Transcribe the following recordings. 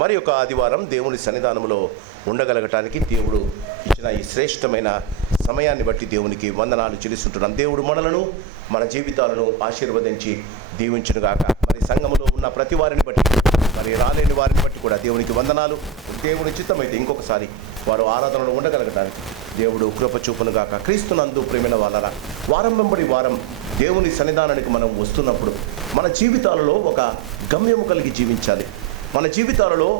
మరి ఒక ఆదివారం దేవుని సన్నిధానంలో ఉండగలగటానికి దేవుడు ఇచ్చిన ఈ శ్రేష్టమైన సమయాన్ని బట్టి దేవునికి వందనాలు చెల్లిస్తుంటున్నాం. దేవుడు మనలను, మన జీవితాలను ఆశీర్వదించి దీవించునుగాక. మరి సంఘములో ఉన్న ప్రతి వారిని బట్టి, మరి రాలేని వారిని బట్టి కూడా దేవునికి వందనాలు. దేవుని చిత్తమైతే ఇంకొకసారి వారు ఆరాధనలో ఉండగలగటానికి దేవుడు కృప చూపునుగాక. క్రీస్తునందు ప్రేమైన వాళ్ళరా, వారం వెంబడి వారం దేవుని సన్నిధానానికి మనం వస్తున్నప్పుడు మన జీవితాలలో ఒక గమ్యము కలిగి జీవించాలి. మన జీవితాలలో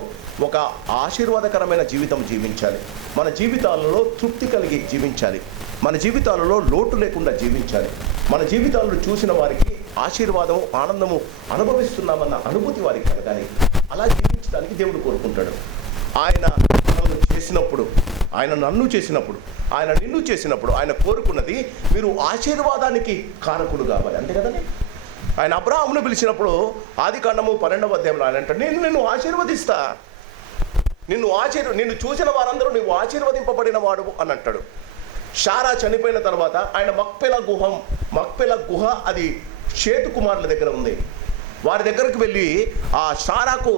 ఒక ఆశీర్వాదకరమైన జీవితం జీవించాలి. మన జీవితాలలో తృప్తి కలిగి జీవించాలి. మన జీవితాలలో లోటు లేకుండా జీవించాలి. మన జీవితాలను చూసిన వారికి ఆశీర్వాదము, ఆనందము అనుభవిస్తున్నామన్న అనుభూతి వారికి కలగాలి. అలా జీవించడానికి దేవుడు కోరుకుంటాడు. ఆయన మనల్ని చేసినప్పుడు, ఆయన నన్ను చేసినప్పుడు, ఆయన నిన్ను చేసినప్పుడు ఆయన కోరుకున్నది మీరు ఆశీర్వాదానికి కారకుడు కావాలి. అంతే కదండి. ఆయన అబ్రాహామును పిలిచినప్పుడు ఆదికాండము 12వ అధ్యాయంలో ఆయన అంటాడు, నేను నిన్ను ఆశీర్వదిస్తా, నిన్ను చూసిన వారందరూ నువ్వు ఆశీర్వదింపబడిన వాడు అని అంటాడు. షారా చనిపోయిన తర్వాత ఆయన మక్పెల గుహ అది షేతు కుమారుల దగ్గర ఉంది. వారి దగ్గరకు వెళ్ళి ఆ షారాకు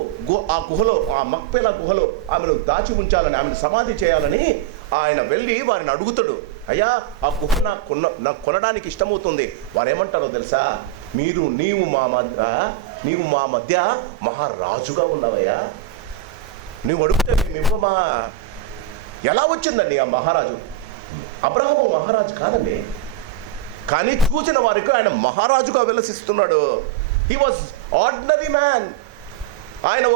ఆ మక్పెల గుహలో ఆమెను దాచి ఉంచాలని, ఆమెను సమాధి చేయాలని ఆయన వెళ్ళి వారిని అడుగుతాడు. అయ్యా, ఆ గుహ నాకు కొనడానికి ఇష్టమవుతుంది. వారు ఏమంటారో తెలుసా, నీవు మా మధ్య మహారాజుగా ఉన్నావయ్యా, నువ్వు అడిగితే మేము ఇవ్వమా. ఎలా వచ్చిందండి ఆ మహారాజు? అబ్రహాము మహారాజు కాదండి, కానీ చూసిన వారికి ఆయన మహారాజుగా విలసిస్తున్నాడు. He was ordinary man. ఆయన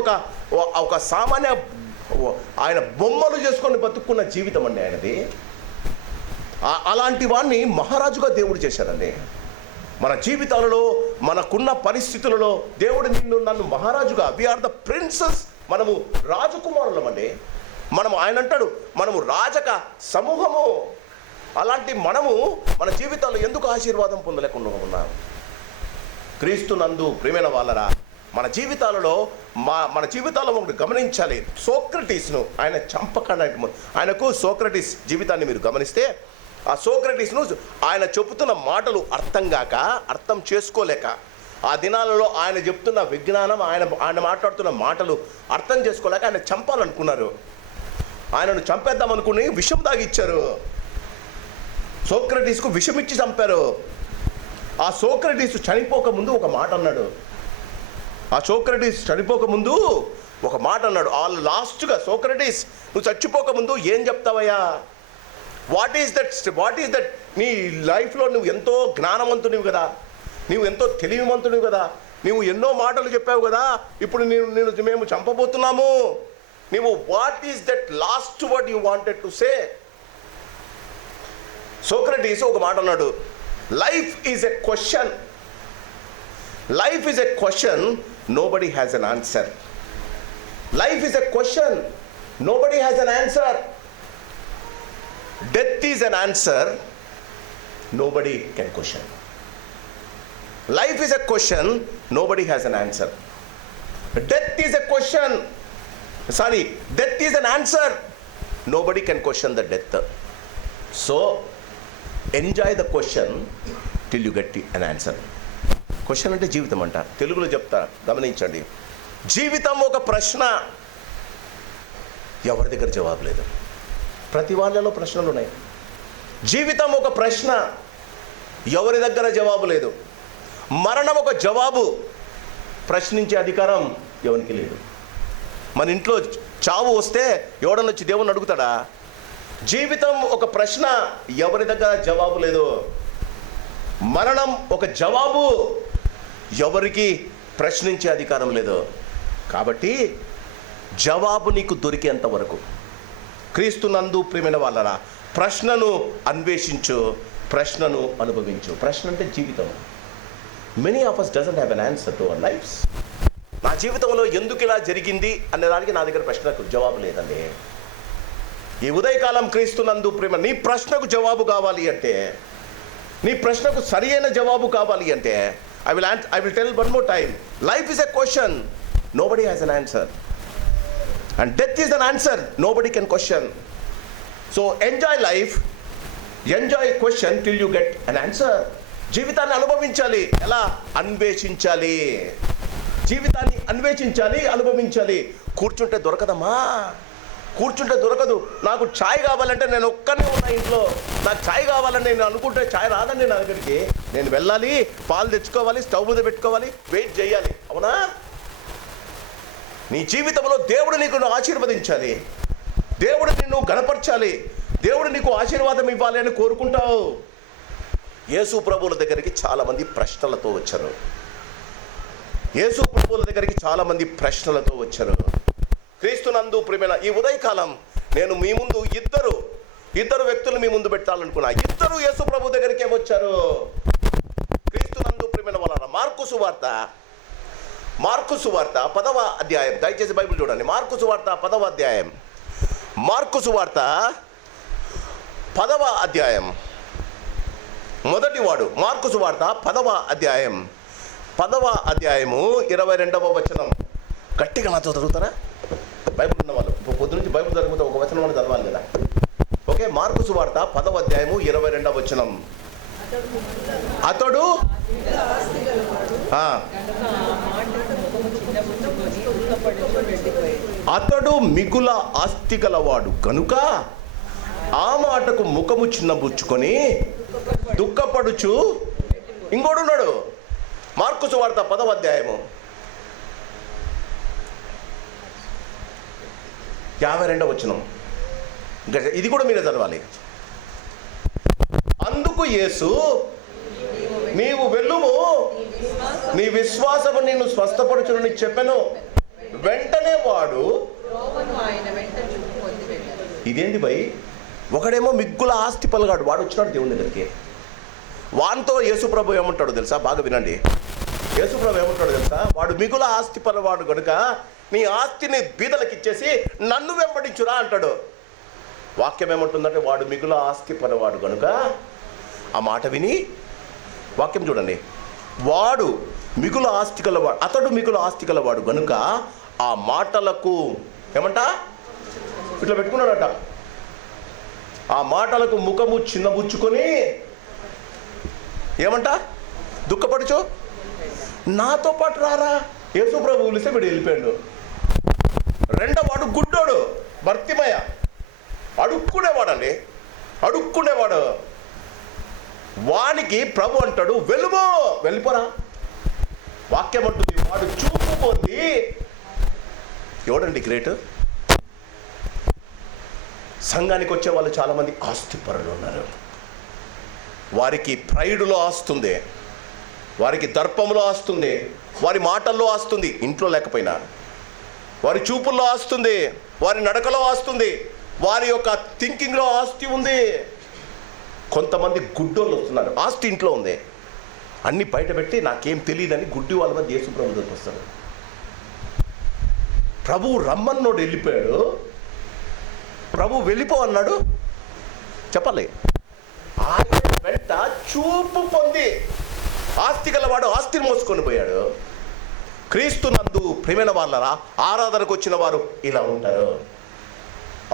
ఒక సామాన్య, ఆయన బొమ్మలు చేసుకొని బతుక్కున్న జీవితం అండి ఆయనది. అలాంటి వాడిని మహారాజుగా దేవుడు చేశారండి. మన జీవితాలలో, మనకున్న పరిస్థితులలో దేవుడు నన్ను మహారాజుగా, వి ఆర్ ద ప్రిన్సెస్, మనము రాజకుమారులం అండి. ఆయన అంటాడు, మనము రాజక సమూహము. అలాంటి మనము మన జీవితాల్లో ఎందుకు ఆశీర్వాదం పొందలేకుండా ఉన్నాం? క్రీస్తు నందు ప్రియమైన వాళ్ళరా, మన జీవితాలలో ఒకటి గమనించాలి. సోక్రటీస్ను ఆయన చంపకుండా, ఆయనకు సోక్రటీస్ జీవితాన్ని మీరు గమనిస్తే, ఆ సోక్రటీస్ను ఆయన చెబుతున్న మాటలు అర్థం చేసుకోలేక, ఆ దినాలలో ఆయన చెప్తున్న విజ్ఞానం, ఆయన మాట్లాడుతున్న మాటలు అర్థం చేసుకోలేక ఆయన చంపాలనుకున్నారు. ఆయనను చంపేద్దాం అనుకుని విషం తాగిచ్చారు. సోక్రటీస్కు విషం ఇచ్చి చంపారు. ఆ సోక్రటీస్ చనిపోకముందు ఒక మాట అన్నాడు. లాస్ట్గా సోక్రటీస్, నువ్వు చచ్చిపోకముందు ఏం చెప్తావయ్యా? What is that? నీ లైఫ్లో నువ్వు ఎంతో జ్ఞానవంతునివి కదా, నువ్వు ఎంతో తెలివిమంతునివి కదా, నువ్వు ఎన్నో మాటలు చెప్పావు కదా, ఇప్పుడు మేము చంపబోతున్నాము. What is that last word you wanted to say? Socrates ఒక మాట అన్నాడు, life is a question, nobody has an answer. Life is a question, nobody has an answer. Death is an answer, nobody can question. Life is a question, nobody has an answer. Death is an answer, nobody can question the death. So enjoy the question till you get an answer. Question అంటే జీవితం అంట. తెలుగులో చెప్తా, గమనించండి. జీవితం ఒక ప్రశ్న, ఎవరి దగ్గర జవాబు లేదు. ప్రతి వాళ్ళలో ప్రశ్నలు ఉన్నాయి. జీవితం ఒక ప్రశ్న, ఎవరి దగ్గర జవాబు లేదు. మరణం ఒక జవాబు, ప్రశ్నించే అధికారం ఎవరికి లేదు. మన ఇంట్లో చావు వస్తే ఎవడన్నా వచ్చి దేవుణ్ణి అడుగుతాడా? జీవితం ఒక ప్రశ్న, ఎవరి దగ్గర జవాబు లేదు. మరణం ఒక జవాబు, ఎవరికి ప్రశ్నించే అధికారం లేదు. కాబట్టి జవాబు నీకు దొరికేంత వరకు క్రీస్తు నందు ప్రియమైన వాళ్ళరా, ప్రశ్నను అన్వేషించు, ప్రశ్నను అనుభవించు. ప్రశ్న అంటే జీవితం. Many of us doesn't have an answer to our lives. నా జీవితంలో ఎందుకు ఇలా జరిగింది అనే దానికి నా దగ్గర ప్రశ్నకు జవాబు లేదండి. ఈ ఉదయకాలం క్రీస్తు నందు ప్రేమ, నీ ప్రశ్నకు జవాబు కావాలి అంటే, నీ ప్రశ్నకు సరి అయిన జవాబు కావాలి అంటే, I will tell one more time. Life is a question, nobody has an answer. And death is an answer, nobody can question. So enjoy life, enjoy question till you get an answer. జీవితాన్ని అనుభవించాలి. ఎలా? అన్వేషించాలి. జీవితాన్ని అన్వేషించాలి, అనుభవించాలి. కూర్చుంటే దొరకదమ్మా, కూర్చుంటే దొరకదు. నాకు ఛాయ్ కావాలంటే నేను ఒక్కనే ఉన్నా ఇంట్లో, నాకు ఛాయ్ కావాలని నేను అనుకుంటే ఛాయ్ రాదండి నా దగ్గరికి. నేను వెళ్ళాలి, పాలు తెచ్చుకోవాలి, స్టవ్ మీద పెట్టుకోవాలి, వెయిట్ చేయాలి. అవునా? నీ జీవితంలో దేవుడు నీకు ఆశీర్వదించాలి, దేవుడు నిన్ను గణపరచాలి, దేవుడు నీకు ఆశీర్వాదం ఇవ్వాలి అని కోరుకుంటావు. యేసు ప్రభువుల దగ్గరికి చాలామంది ప్రశ్నలతో వచ్చారు. యేసు ప్రభువుల దగ్గరికి చాలామంది ప్రశ్నలతో వచ్చారు. క్రీస్తునందు ప్రియమైన ఈ ఉదయకాలం నేను మీ ముందు ఇద్దరు వ్యక్తులు మీ ముందు పెట్టాలనుకున్నా. ఇద్దరు యేసు ప్రభు దగ్గరికే వచ్చారు. క్రీస్తునందు ప్రియమైన వాళ్ళ మార్కు సువార్త 10వ అధ్యాయం, దయచేసి బైబిల్ చూడండి. మార్కు సువార్త 10వ అధ్యాయం, మార్కు సువార్త 10వ అధ్యాయం, మొదటివాడు మార్కు సువార్త 10వ అధ్యాయం 22వ వచనం. గట్టిగా నాతో చదువుతారా? బైబిల్ ఉన్న వాళ్ళు పొద్దు నుంచి బైబిల్ చదివితే ఒక వచనం అని చదవాలి కదా. ఓకే, మార్కు సువార్త 10వ అధ్యాయము 22వ వచనం. అతడు మిగుల ఆస్తి గలవాడు కనుక ఆ మాటకు ముఖము చిన్నబుచ్చుకొని దుఃఖపడుచు. ఇంకోడు ఉన్నాడు. మార్కు సువార్త 10వ అధ్యాయము 52వ వచనం. ఇది కూడా మీరే చదవాలి. అందుకు యేసు, నీవు వెళ్ళుము, నీ విశ్వాసము నిన్ను స్వస్థపరచునని చెప్పెను. వెంటనే వాడు. ఇదేంటి భయ్? ఒకడేమో మిగ్గుల ఆస్తి పలగాడు, వాడు వచ్చినాడు దేవుని దగ్గరికి. వానితో యేసుప్రభు ఏమంటాడు తెలుసా? బాగా వినండి. యేసుప్రభు ఏమంటాడు తెలుసా? వాడు మిగుల ఆస్తి పలవాడు కనుక నీ ఆస్తిని బీదలకు ఇచ్చేసి నన్ను వెంబడించురా అంటాడు. వాక్యం ఏమంటుందంటే వాడు మిగుల ఆస్తి పలవాడు కనుక. ఆ మాట విని వాక్యం చూడండి. వాడు మిగుల ఆస్తి గలవాడు, అతడు మిగుల ఆస్తి గలవాడు కనుక ఆ మాటలకు ఏమంట ఇట్లా పెట్టుకున్నాడట. ఆ మాటలకు ముఖము చిన్నబుచ్చుకొని ఏమంట దుఃఖపడుచు నాతో పాటు రారా. యేసు ప్రభు పిలిస్తే వీడు వెళ్ళిపోయాడు. రెండోవాడు గుడ్డోడు, భర్తిమయ, అడుక్కునేవాడండి, అడుక్కునేవాడు. వానికి ప్రభు అంటాడు వెలుమో, వెళ్ళిపోరా. వాక్యం అంటుంది వాడు చూపు పొంది. ఎవడండి గ్రేట్? సంఘానికి వచ్చే వాళ్ళు చాలామంది ఆస్తిపరులు ఉన్నారు. వారికి ప్రైడులో ఆస్తుంది, వారికి దర్పంలో ఆస్తుంది, వారి మాటల్లో ఆస్తుంది, ఇంట్లో లేకపోయినా వారి చూపుల్లో ఆస్తుంది, వారి నడకలో ఆస్తుంది, వారి యొక్క థింకింగ్లో ఆస్తి ఉంది. కొంతమంది గుడ్డోళ్ళు వస్తున్నారు, ఆస్తి ఇంట్లో ఉంది, అన్ని బయటపెట్టి నాకేం తెలియదని గుడ్డి వాళ్ళ మీద యేసు ప్రభు దగ్గరికి వస్తారు. ప్రభువు రమ్మన్నోడు వెళ్ళిపోయాడు, ప్రభు వెళ్ళిపో అన్నాడు చెప్పాలి. ఆయన వెంట చూపు పొంది ఆస్తి గలవాడు ఆస్తిని మోసుకొని పోయాడు. క్రీస్తునందు ప్రియమైన వాళ్ళరా, ఆరాధనకు వచ్చిన వారు ఇలా ఉంటారు.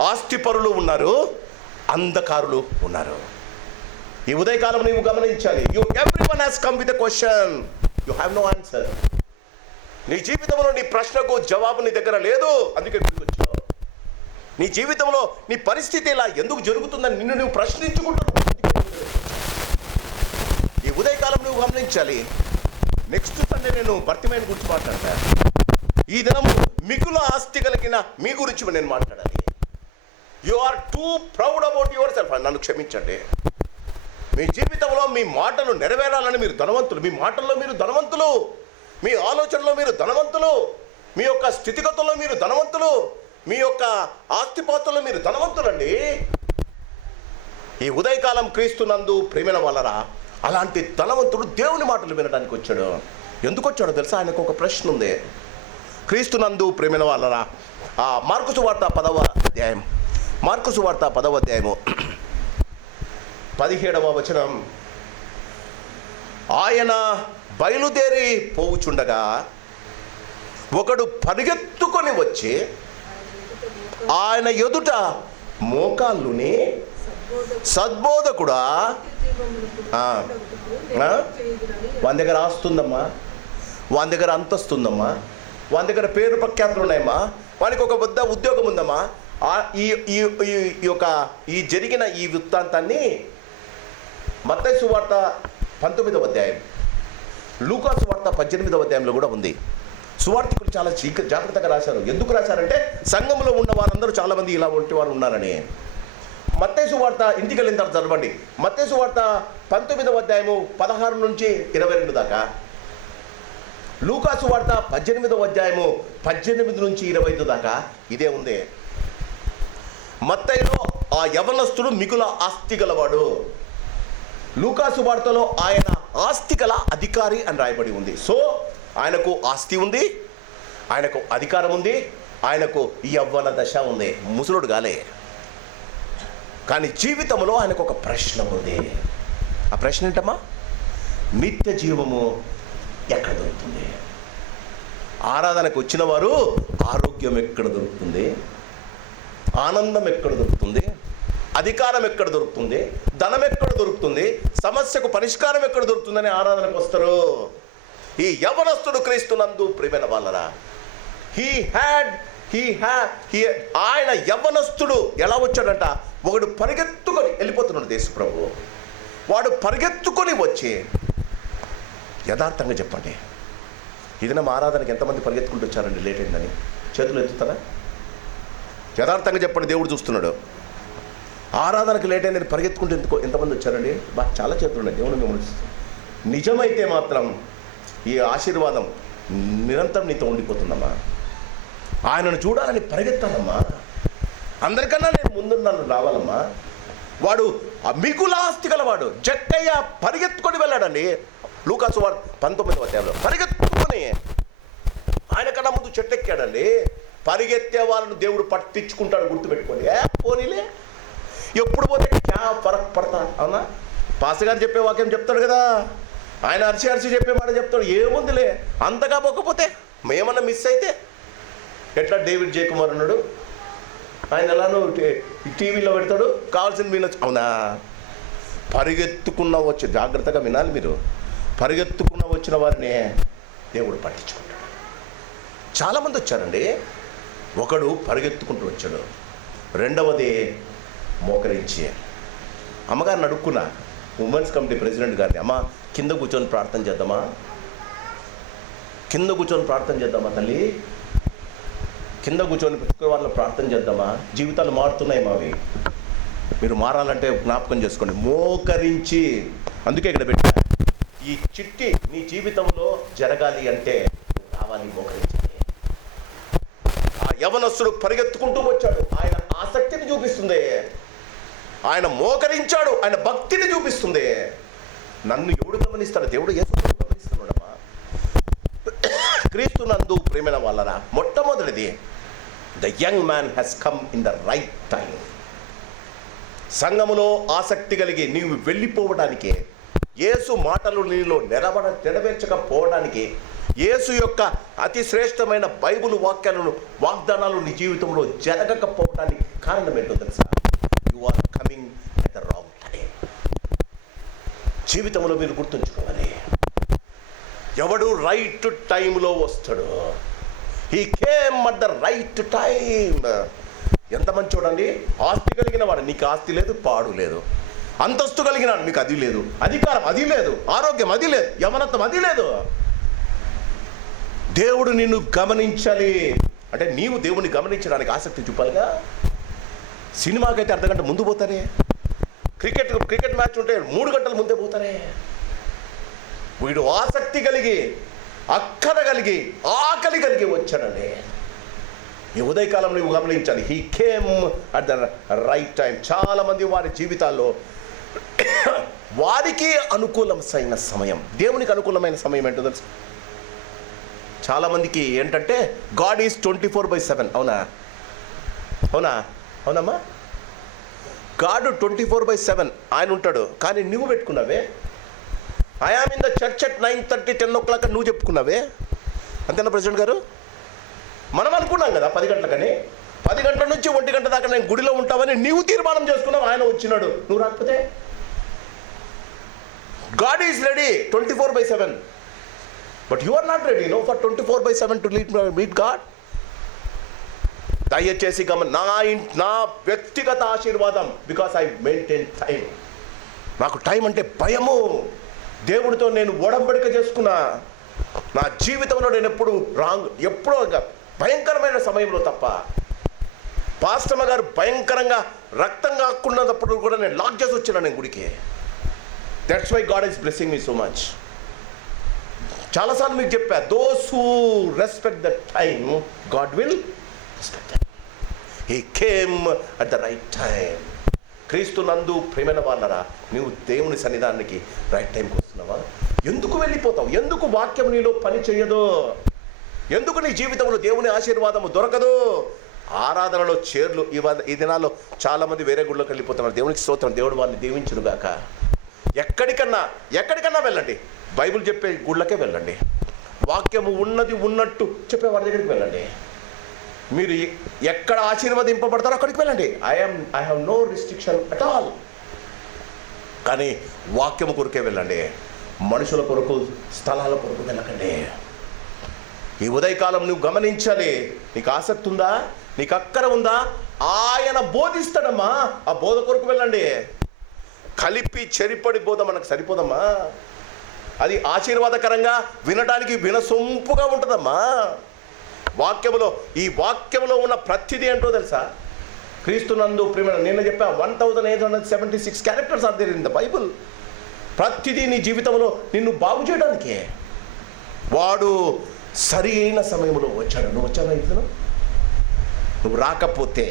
ఆస్తిపరులు ఉన్నారు, అంధకారులు ఉన్నారు. ఈ ఉదయకాలం నీవు గమనించాలి. Everyone has come with a question, you have no answer. నీ జీవితంలో నీ ప్రశ్నకు జవాబు నీ దగ్గర లేదు, అందుకే గుర్తొచ్చావు. నీ జీవితంలో నీ పరిస్థితి ఇలా ఎందుకు జరుగుతుందని నిన్ను నువ్వు ప్రశ్నించుకుంటున్నావు. ఈ ఉదయకాలం నువ్వు గమనించాలి. నెక్స్ట్ సండే నేను భర్తిమైన గురించి మాట్లాడతా. ఈ దినము మిగుల ఆస్తి కలిగిన మీ గురించి నేను మాట్లాడాలి. You are too proud about yourself. నన్ను క్షమించండి. మీ జీవితంలో మీ మాటలు నెరవేరాలని మీరు ధనవంతులు, మీ మాటల్లో మీరు ధనవంతులు, మీ ఆలోచనలో మీరు ధనవంతులు, మీ యొక్క స్థితిగతుల్లో మీరు ధనవంతులు, మీ యొక్క ఆస్తిపాతుల్లో మీరు ధనవంతులండి. ఈ ఉదయకాలం క్రీస్తునందు ప్రేమైన వాళ్ళరా, అలాంటి ధనవంతుడు దేవుని మాటలు వినడానికి వచ్చాడు. ఎందుకు వచ్చాడో తెలుసా? ఆయనకు ఒక ప్రశ్న ఉంది. క్రీస్తునందు ప్రేమైన వాళ్ళరా, మార్కు సువార్త 10వ అధ్యాయం, మార్కు సువార్త 10వ అధ్యాయము 17వ వచనం. ఆయన బయలుదేరి పోవుచుండగా ఒకడు పరిగెత్తుకొని వచ్చి ఆయన ఎదుట మోకాళ్ళుని, సద్బోధకుడా, వాని దగ్గర ఆస్తుందమ్మా, వాని దగ్గర అంతస్తు ఉందమ్మా, వాని దగ్గర పేరు ప్రఖ్యాతులు ఉన్నాయమ్మా, వానికి ఒక పెద్ద ఉద్యోగం ఉందమ్మా. ఈ జరిగిన ఈ వృత్తాంతాన్ని మత్తయి సువార్త 19వ అధ్యాయం, లూకా సువార్త 18వ అధ్యాయంలో కూడా ఉంది. సువార్తికులు చాలా జాగ్రత్తగా రాశారు. ఎందుకు రాశారంటే సంఘంలో ఉన్న వారందరూ చాలామంది ఇలా వంటి వారు ఉన్నారని. మత్తయి సువార్త ఇంటికి వెళ్ళిన తర్వాత చదవండి. మత్తయి సువార్త 19వ అధ్యాయము 16 నుంచి 22 దాకా, లూకా సువార్త 18వ అధ్యాయము 18 నుంచి 25 దాకా ఇదే ఉంది. మత్తయిలో ఆ యవనస్తుడు మిగుల ఆస్తి గలవాడు, లూకా సువార్తలో ఆయన ఆస్తి గల అధికారి అని రాయబడి ఉంది. సో ఆయనకు ఆస్తి ఉంది, ఆయనకు అధికారం ఉంది, ఆయనకు యవ్వన దశ ఉంది, ముసలుడు గాలే. కానీ జీవితంలో ఆయనకు ఒక ప్రశ్న ఉంది. ఆ ప్రశ్న ఏంటమ్మా? నిత్య జీవము ఎక్కడ దొరుకుతుంది? ఆరాధనకు వచ్చిన వారు ఆరోగ్యం ఎక్కడ దొరుకుతుంది? ఆనందం ఎక్కడ దొరుకుతుంది? అధికారం ఎక్కడ దొరుకుతుంది? ధనం ఎక్కడ దొరుకుతుంది? సమస్యకు పరిష్కారం ఎక్కడ దొరుకుతుందని ఆరాధనకు వస్తారు. ఈ యవనస్తుడు క్రీస్తునందు ప్రియమైన వాళ్ళరా, ఆయన యవనస్తుడు ఎలా వచ్చాడంట? ఒకడు పరిగెత్తుకొని వెళ్ళిపోతున్నాడు దేశ ప్రభు. వాడు పరిగెత్తుకొని వచ్చి, యథార్థంగా చెప్పండి, ఇది మా ఆరాధనకి ఎంతమంది పరిగెత్తుకుంటూ వచ్చారండి లేట్ అయిందని? చేతులు ఎత్తుతారా? యథార్థంగా చెప్పండి, దేవుడు చూస్తున్నాడు. ఆరాధనకు లేట్ అయిందని పరిగెత్తుకుంటూ ఎంతమంది వచ్చారండి? బాగా చాలా చేతులు ఉన్నాయి. దేవుడు మిమ్మల్ని నిజమైతే మాత్రం ఈ ఆశీర్వాదం నిరంతరం నీతో ఉండిపోతుందమ్మా. ఆయనను చూడాలని పరిగెత్తానమ్మా. అందరికన్నా నేను ముందున్నాను రావాలమ్మా. వాడు మిగుల ఆస్తి గలవాడు. జక్కయ్య పరిగెత్తుకొని వెళ్ళాడండి. లూకా సువార్త 19వ అధ్యాయంలో పరిగెత్తుకొని ఆయన కన్నా ముందు చెట్టెక్కాడండి. పరిగెత్తే వాళ్ళను దేవుడు పట్టించుకుంటాడు, గుర్తుపెట్టుకోండి. పోనీలే, ఎప్పుడు పోతే క్యా ఫరక్ పడతా. అవునా? పాస్టర్ గారు చెప్పే వాక్యం చెప్తాడు కదా, ఆయన అరిచి చెప్పే మాట చెప్తాడు. ఏముందిలే, అంతగా పోకపోతే మేమన్నా మిస్ అయితే ఎట్లా? డేవిడ్ జయకుమార్ అన్నాడు, ఆయన ఎలానో టీవీలో పెడతాడు, కావాల్సిన వినొచ్చు. అవునా? పరిగెత్తుకున్న వచ్చి, జాగ్రత్తగా వినాలి మీరు, పరిగెత్తుకున్న వచ్చిన వారిని దేవుడు పట్టించుకుంటాడు. చాలామంది వచ్చారండి. ఒకడు పరిగెత్తుకుంటూ వచ్చాడు, రెండవది మోకరించి. అమ్మగారిని అడుక్కున్నా, ఉమెన్స్ కమిటీ ప్రెసిడెంట్ గారిని, అమ్మ కింద కూర్చొని ప్రార్థన చేద్దామా? కింద కూర్చొని ప్రార్థన చేద్దామా తల్లి? కింద కూర్చొని శుక్రవారంలో ప్రార్థన చేద్దామా? జీవితాలు మారుతున్నాయి మావి, మీరు మారాలంటే జ్ఞాపకం చేసుకోండి. మోకరించి, అందుకే ఇక్కడ పెట్టా, ఈ చిట్టి నీ జీవితంలో జరగాలి అంటే రావాలి మోకరించి. ఆ యవనస్తుడు పరిగెత్తుకుంటూ వచ్చాడు. ఆయన ఆసక్తిని చూపిస్తుంది, ఆయన మోకరించాడు, ఆయన భక్తిని చూపిస్తుంది. నన్ను ఎవడు గమనిస్తాడు? దేవుడు యేసు గమనిస్తున్నాడమ్మా. క్రీస్తునందు ప్రియమైన వాళ్ళరా, మొట్టమొదటిది, the young man has come in the right time. సంఘములో ఆసక్తి కలిగి నీవు వెళ్ళిపోవడానికి, యేసు మాటలు నీలో నెరవేర్చకపోవడానికి, యేసు యొక్క అతి శ్రేష్టమైన బైబిల్ వాగ్దానాలు నీ జీవితంలో జరగకపోవడానికి కారణం ఏంటో తెలుసా? You are coming at the wrong time. జీవితంలో మీరు గుర్తుంచుకోవాలి, ఎవడు రైట్ టైంలో వస్తాడు. He came at the right time. ఎంత మంచి చూడండి, ఆస్తి కలిగిన వాడు, నీకు ఆస్తి లేదు, పాడు లేదు. అంతస్తు కలిగిన నీకు అది లేదు, అధికారం అది లేదు, ఆరోగ్యం అది లేదు, యవనత్వం అది లేదు. దేవుడు నిన్ను గమనించాలి అంటే నీవు దేవుడిని గమనించడానికి ఆసక్తి చూపాలిగా. సినిమాకైతే అర్ధగంట ముందు పోతారే, క్రికెట్ మ్యాచ్ ఉంటే 3 గంటల ముందే పోతారే. వీడు ఆసక్తి కలిగి, అక్కర కలిగి, ఆకలి కలిగి వచ్చాడండి. ఈ ఉదయకాలం నువ్వు గమనించాలి, he came at the right time. చాలామంది వారి జీవితాల్లో వారికి అనుకూలమైన సమయం, దేవునికి అనుకూలమైన సమయం ఏంటో తెలుసు. చాలామందికి ఏంటంటే గాడ్ ఈజ్ 24/7. అవునా? అవునా? అవునమ్మా, గాడ్ 24/7 ఆయన ఉంటాడు. కానీ నువ్వు పెట్టుకున్నావే, I am in the church at 9:30, 10 o'clock నువ్వు చెప్పుకున్నావే. అంతేనా ప్రెసిడెంట్ గారు? మనం అనుకున్నాం కదా 10 గంటలకని, 10 గంటల నుంచి 1 గంట దాకా నేను గుడిలో ఉంటామని నీవు తీర్మానం చేసుకున్నావు. ఆయన వచ్చినాడు, నువ్వు రాకపోతే. God is ready 24/7. But you are not ready for 24/7 to meet God. దయచేసి నా వ్యక్తిగత ఆశీర్వాదం, బికాస్ ఐ మెయింటైన్ టైం. నాకు టైం అంటే భయము. దేవుడితో నేను ఒడంబడిక చేసుకున్నా. నా జీవితంలో నేను ఎప్పుడో భయంకరమైన సమయంలో తప్ప, పాస్టమ్మ గారు భయంకరంగా రక్తం కాక్కున్నప్పుడు కూడా నేను లాక్ చేసి వచ్చాను నేను గుడికి. That's why God is blessing me so much. చాలాసార్లు మీకు చెప్పా, those who respect the time God will respect them. He came at the right time. క్రీస్తు నందు ప్రేమైన వాళ్ళరా, నువ్వు దేవుని సన్నిధానానికి రైట్ టైంకి వస్తున్నావా? ఎందుకు వెళ్ళిపోతావు? ఎందుకు వాక్యం నీలో పని చేయదు? ఎందుకు నీ జీవితంలో దేవుని ఆశీర్వాదము దొరకదు? ఆరాధనలో చైర్లు ఈ దినాల్లో చాలామంది వేరే గుళ్ళోకి వెళ్ళిపోతున్నారు. దేవునికి స్తోత్రం, దేవుడు వారిని దీవించునుగాక. ఎక్కడికన్నా వెళ్ళండి, బైబిల్ చెప్పే గుళ్ళకే వెళ్ళండి, వాక్యము ఉన్నట్టు చెప్పే వారి దగ్గరికి వెళ్ళండి. మీరు ఎక్కడ ఆశీర్వదింపబడతారో అక్కడికి వెళ్ళండి. I have no restriction at all. కానీ వాక్యము కొరకే వెళ్ళండి, మనుషుల కొరకు, స్థలాల కొరకు వెళ్ళకండి. ఈ ఉదయకాలం నువ్వు గమనించాలి. నీకు ఆసక్తి ఉందా? నీకు అక్కర ఉందా? ఆయన బోధిస్తాడమ్మా, ఆ బోధ కొరకు వెళ్ళండి. కలిపి చెరిపడి బోధ మనకు సరిపోదమ్మా. అది ఆశీర్వాదకరంగా వినడానికి వినసొంపుగా ఉంటుందమ్మా. ఈ వాక్యములో ఉన్న ప్రతిదీ ఏంటో తెలుసా? క్రీస్తునందు ప్రేమ. నేను చెప్పా 1876 characters are there in the Bible. ప్రతిదీ నీ జీవితంలో నిన్ను బాగు చేయడానికే. వాడు సరి అయిన సమయంలో వచ్చాడు. నువ్వు వచ్చావా? ఇంట్లో నువ్వు రాకపోతే,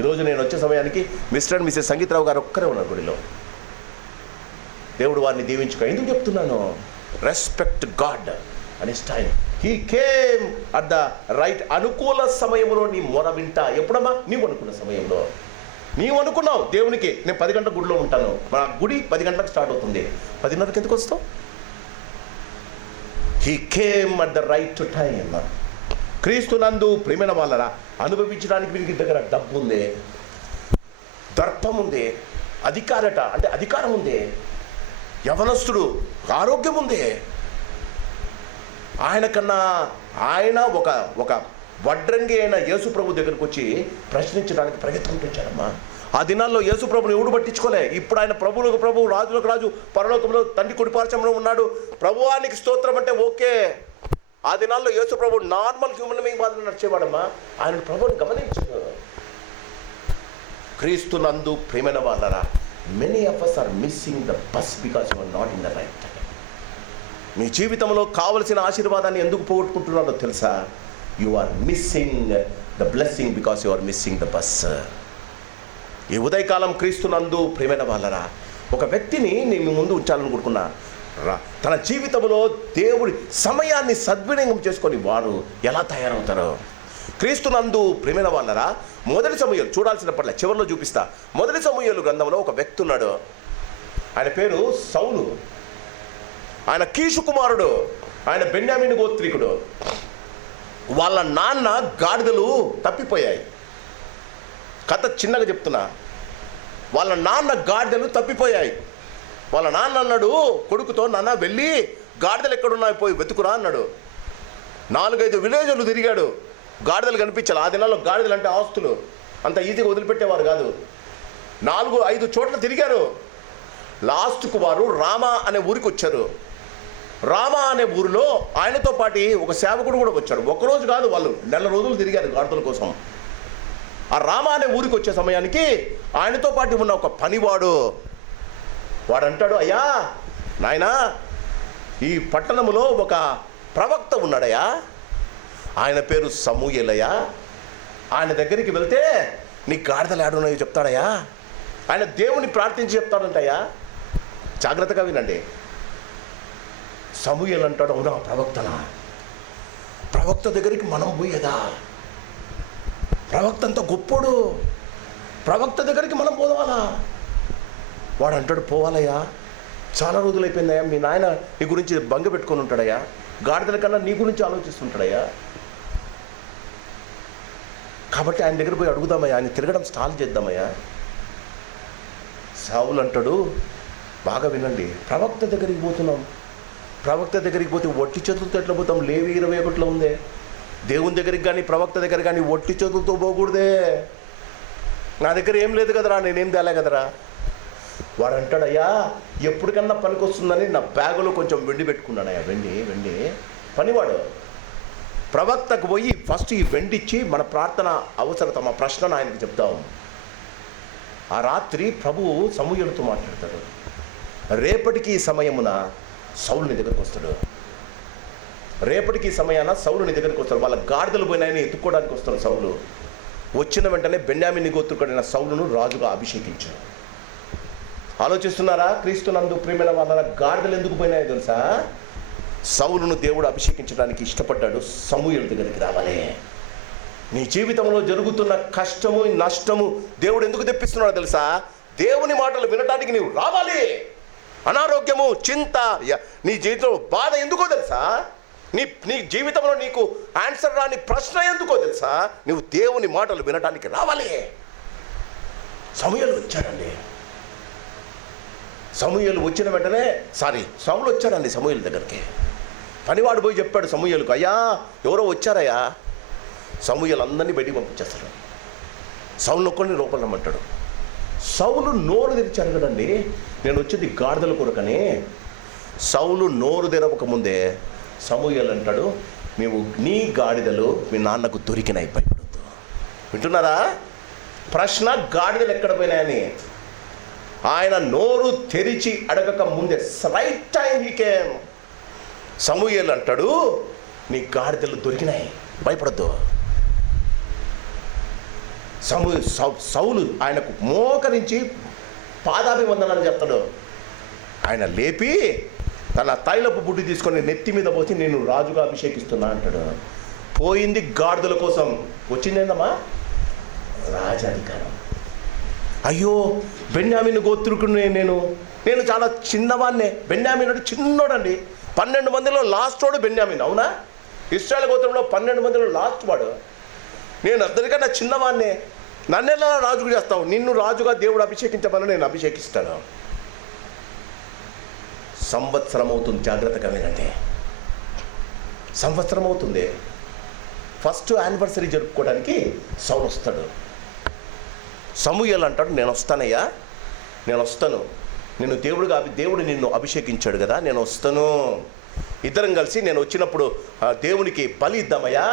ఈరోజు నేను వచ్చే సమయానికి మిస్టర్ అండ్ మిసెస్ సంగీతరావు గారు ఒక్కరే ఉన్నారు గుడిలో. దేవుడు వారిని దీవించుకో. ఎందుకు చెప్తున్నాను? Respect God and his time. He came at the right. అనుకూల సమయంలో నీ మొర వింటా. ఎప్పుడమ్మా? నీవు అనుకున్న సమయంలో. నీవు అనుకున్నావు దేవునికి, నేను 10 గంటల గుడిలో ఉంటాను, మా గుడి 10 గంటలకు స్టార్ట్ అవుతుంది, 10:30కి ఎందుకు వస్తావు? He came at the right time. క్రీస్తు నందు ప్రేమైన వాళ్ళరా, అనుభవించడానికి వీరికి దగ్గర డబ్బు ఉంది, దర్పం ఉంది, అధికారం ఉంది, యవనస్తుడు, ఆరోగ్యం ఉంది. ఆయన ఒక వడ్రంగి అయిన యేసు ప్రభు దగ్గరకు వచ్చి ప్రశ్నించడానికి ప్రయత్నించాడమ్మా. ఆ దినాల్లో యేసు ప్రభుని ఎవడు పట్టించుకోలే. ఇప్పుడు ఆయన ప్రభువులకు ప్రభు, రాజులకు రాజు, పరలోకంలో తండ్రి కుడిపార్శ్వంలో ఉన్నాడు. ప్రభువానికి స్తోత్రం అంటే ఓకే. ఆ దినాల్లో యేసు ప్రభు నార్మల్ హ్యూమన్ బీయింగ్ మాదిరి నడిచేవాడమ్మా. ఆయన ప్రభువుని గమనించు. క్రీస్తు నందు ప్రేమైన వాళ్ళరా, many of us are missing the bus because you are not in the right time. మీ జీవితంలో కావలసిన ఆశీర్వాదాన్ని ఎందుకు పోగొట్టుకుంటున్నారో తెలుసా? You are missing the blessing because you are missing the bus. ఈ ఉదయకాలం క్రీస్తు నందు ప్రేమైన వాళ్ళరా, ఒక వ్యక్తిని నేను ముందు ఉంచాలనుకుంటున్నా. తన జీవితంలో దేవుడి సమయాన్ని సద్వినియోగం చేసుకొని వారు ఎలా తయారవుతారో. క్రీస్తు నందు ప్రేమైన వాళ్ళరా, మొదటి సమూయేలు చూడాల్సిన పట్ల చివరిలో చూపిస్తా. మొదటి సమూయేలు గ్రంథంలో ఒక వ్యక్తి ఉన్నాడు. ఆయన పేరు సౌలు. ఆయన కీషు కుమారుడు. ఆయన బెన్యామీను గోత్రీకుడు. వాళ్ళ నాన్న గాడిదలు తప్పిపోయాయి. కథ చిన్నగా చెప్తున్నా. వాళ్ళ నాన్న గాడిదలు తప్పిపోయాయి. వాళ్ళ నాన్న అన్నాడు కొడుకుతో, నాన్న వెళ్ళి గాడిదలు ఎక్కడున్నాయి పోయి వెతుకురా అన్నాడు. 4-5 విలేజ్లు తిరిగాడు, గాడిదలు కనిపించాలి. ఆ దినాల్లో గాడిదలు అంటే ఆస్తులు, అంత ఈజీగా వదిలిపెట్టేవారు కాదు. 4-5 చోట్ల తిరిగారు. లాస్ట్కు వారు రామా అనే ఊరికి వచ్చారు. రామా అనే ఊరిలో ఆయనతో పాటు ఒక సేవకుడు కూడా వచ్చాడు. ఒకరోజు కాదు, వాళ్ళు నెల రోజులు తిరిగారు గాడిదల కోసం. ఆ రామా అనే ఊరికి వచ్చే సమయానికి ఆయనతో పాటు ఉన్న ఒక పనివాడు వాడంటాడు, అయ్యా నాయనా, ఈ పట్టణంలో ఒక ప్రవక్త ఉన్నాడయ్యా, ఆయన పేరు సమూయేలయ్యా. ఆయన దగ్గరికి వెళ్తే నీ గాడిదలు ఏడున్నాయో చెప్తాడయ్యా. ఆయన దేవుని ప్రార్థించి చెప్తాడంటయ్యా. జాగ్రత్తగా వినండి. సమూయేలు అంటాడు, అవునా ప్రవక్తనా? ప్రవక్త దగ్గరికి మనం పోయేదా? ప్రవక్త అంత గొప్పోడు, ప్రవక్త దగ్గరికి మనం పోవాలా? వాడు అంటాడు, పోవాలయ్యా, చాలా రోజులు అయిపోయిందయ్యా, మీ నాయన నీ గురించి బంగ పెట్టుకొని ఉంటాడయ్యా, గాడిదల కన్నా నీ గురించి ఆలోచిస్తుంటాడయ్యా. కాబట్టి ఆయన దగ్గర పోయి అడుగుదామయ్యా, ఆయన తిరగడం స్టార్ట్ చేద్దామయ్యా. సౌలు అంటాడు, బాగా వినండి, ప్రవక్త దగ్గరికి పోతున్నాం, ప్రవక్త దగ్గరికి పోతే ఒట్టి చేతులతో ఎట్లా పోతాం? లేవి 21లో ఉందే. దేవుని దగ్గరికి కానీ ప్రవక్త దగ్గర కానీ ఒట్టి చేతులతో పోకూడదే. నా దగ్గర ఏం లేదు కదరా, నేనేం తేలే కదరా. వాడు అంటాడయ్యా, ఎప్పటికన్నా పనికి వస్తుందని నా బ్యాగులో కొంచెం వెండి పెట్టుకున్నాడయ్యా. వెండి పనివాడు. ప్రవక్తకు పోయి ఫస్ట్ ఈ వెండి ఇచ్చి మన ప్రార్థన అవసరత, మా ప్రశ్నను ఆయనకి చెప్తాము. ఆ రాత్రి ప్రభువు సమూయేలుతో మాట్లాడతాడు. రేపటికి ఈ సమయమున సౌలు నీ దగ్గరికి వస్తాడు. రేపటికి ఈ సమయాన సౌలు నీ దగ్గరికి వస్తాడు. వాళ్ళ గాడిదలు పోయినాయని ఎత్తుక్కోవడానికి వస్తాడు సౌలు. వచ్చిన వెంటనే బెన్యామీని గోత్రుడైన సౌలును రాజుగా అభిషేకించాడు. ఆలోచిస్తున్నారా? క్రీస్తునందు ప్రియమైన వాళ్ళ గాడిదలు ఎందుకు పోయినాయో తెలుసా? సౌలును దేవుడు అభిషేకించడానికి ఇష్టపడ్డాడు. సమూయేలు దగ్గరికి రావాలి. నీ జీవితంలో జరుగుతున్న కష్టము నష్టము దేవుడు ఎందుకు తెప్పిస్తున్నాడో తెలుసా? దేవుని మాటలు వినడానికి నీవు రావాలి. అనారోగ్యము, చింత, నీ జీవితంలో బాధ ఎందుకో తెలుసా? నీ జీవితంలో నీకు ఆన్సర్ రాని ప్రశ్న ఎందుకో తెలుసా? నువ్వు దేవుని మాటలు వినడానికి రావాలి. సమూయేలు వచ్చాడండి. సమూయేలు వచ్చిన వెంటనే సౌలు వచ్చాడండి సమూయేలు దగ్గరికి. పనివాడు పోయి చెప్పాడు సమూయేలుకు, అయ్యా ఎవరో వచ్చారయ్యా. సమూయేలు అందరినీ బయటికి పంపించేస్తాడు. సౌలు ఒక్కడిని లోపల రమ్మంటాడు. సౌలు నోరు తెరిచి అడగడండి, నేను వచ్చింది గాడిదల కొరకని. సౌలు నోరు తెరవక ముందే సమూయేలు అంటాడు, మేము నీ గాడిదలు మీ నాన్నకు దొరికినాయి, భయపడద్దు. వింటున్నారా? ప్రశ్న గాడిదలు ఎక్కడ పోయినాయని. ఆయన నోరు తెరిచి అడగక ముందే రైట్ టైం హీ కేమ్. సమూయేలు అంటాడు, నీ గాడిదలు దొరికినాయి, భయపడద్దు. సౌలు ఆయనకు మోకరించి పాదాభివందనాలు చెప్తాడు. ఆయన లేపి తన తైలపు బుడ్డి తీసుకొని నెత్తి మీద పోసి నేను రాజుగా అభిషేకిస్తున్నా అంటాడు. పోయింది గాడిదల కోసం, వచ్చిందేందమ్మా రాజాధికారం. అయ్యో బెన్యామీను గోత్రుకునే నేను చాలా చిన్నవాడినే. బెన్యామీనుడు చిన్నోడండి. 12 మందిలో లాస్ట్ వాడు బెన్యామీన్. అవునా? ఇశ్రాయేలు గోత్రంలో 12 మందిలో లాస్ట్ వాడు. నేను అందరికన్నా చిన్నవాడినే. నన్నెలా రాజుకు చేస్తావు? నిన్ను రాజుగా దేవుడు అభిషేకించమని నేను అభిషేకిస్తాను. సంవత్సరం అవుతుంది. జాగ్రత్తగా వినండి. సంవత్సరం అవుతుంది. ఫస్ట్ యానివర్సరీ జరుపుకోవడానికి సౌలు వస్తాడు. సమూయేలు అంటాడు, నేను వస్తానయ్యా, నేను వస్తాను. నేను దేవుడు నిన్ను అభిషేకించాడు కదా, నేను వస్తాను. ఇద్దరం కలిసి నేను వచ్చినప్పుడు దేవునికి బలి ఇద్దామయ్యా.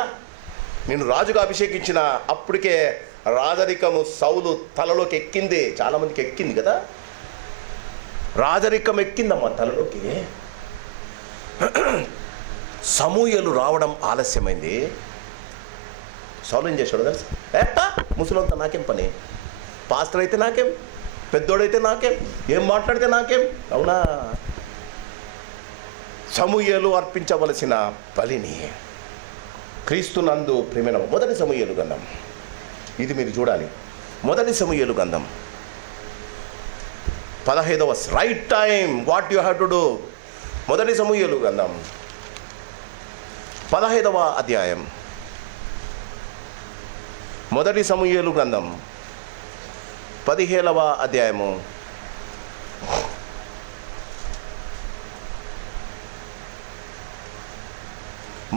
నేను రాజుగా అభిషేకించిన అప్పటికే రాజరికము సౌలు తలలోకి ఎక్కింది. చాలామందికి ఎక్కింది కదా, రాజరికం ఎక్కిందమ్మా తలలోకి. సమూయేలు రావడం ఆలస్యమైంది. సౌలు ఏం చేశాడు తెలుసు? ముసలంతా నాకేం పని, పాస్టర్ అయితే నాకేం, పెద్దోడైతే నాకేం, ఏం మాట్లాడితే నాకేం. అవునా? సమూయేలు అర్పించవలసిన బలిని క్రీస్తునందు ప్రియమైన మొదటి సమూయేలు గ్రంథం, ఇది మీరు చూడాలి. మొదటి సమూయేలు గ్రంథం 15వ right time what you have to do. మొదటి సమూయేలు గ్రంథం 15వ అధ్యాయం. మొదటి సమూయేలు గ్రంథం 17వ అధ్యాయము.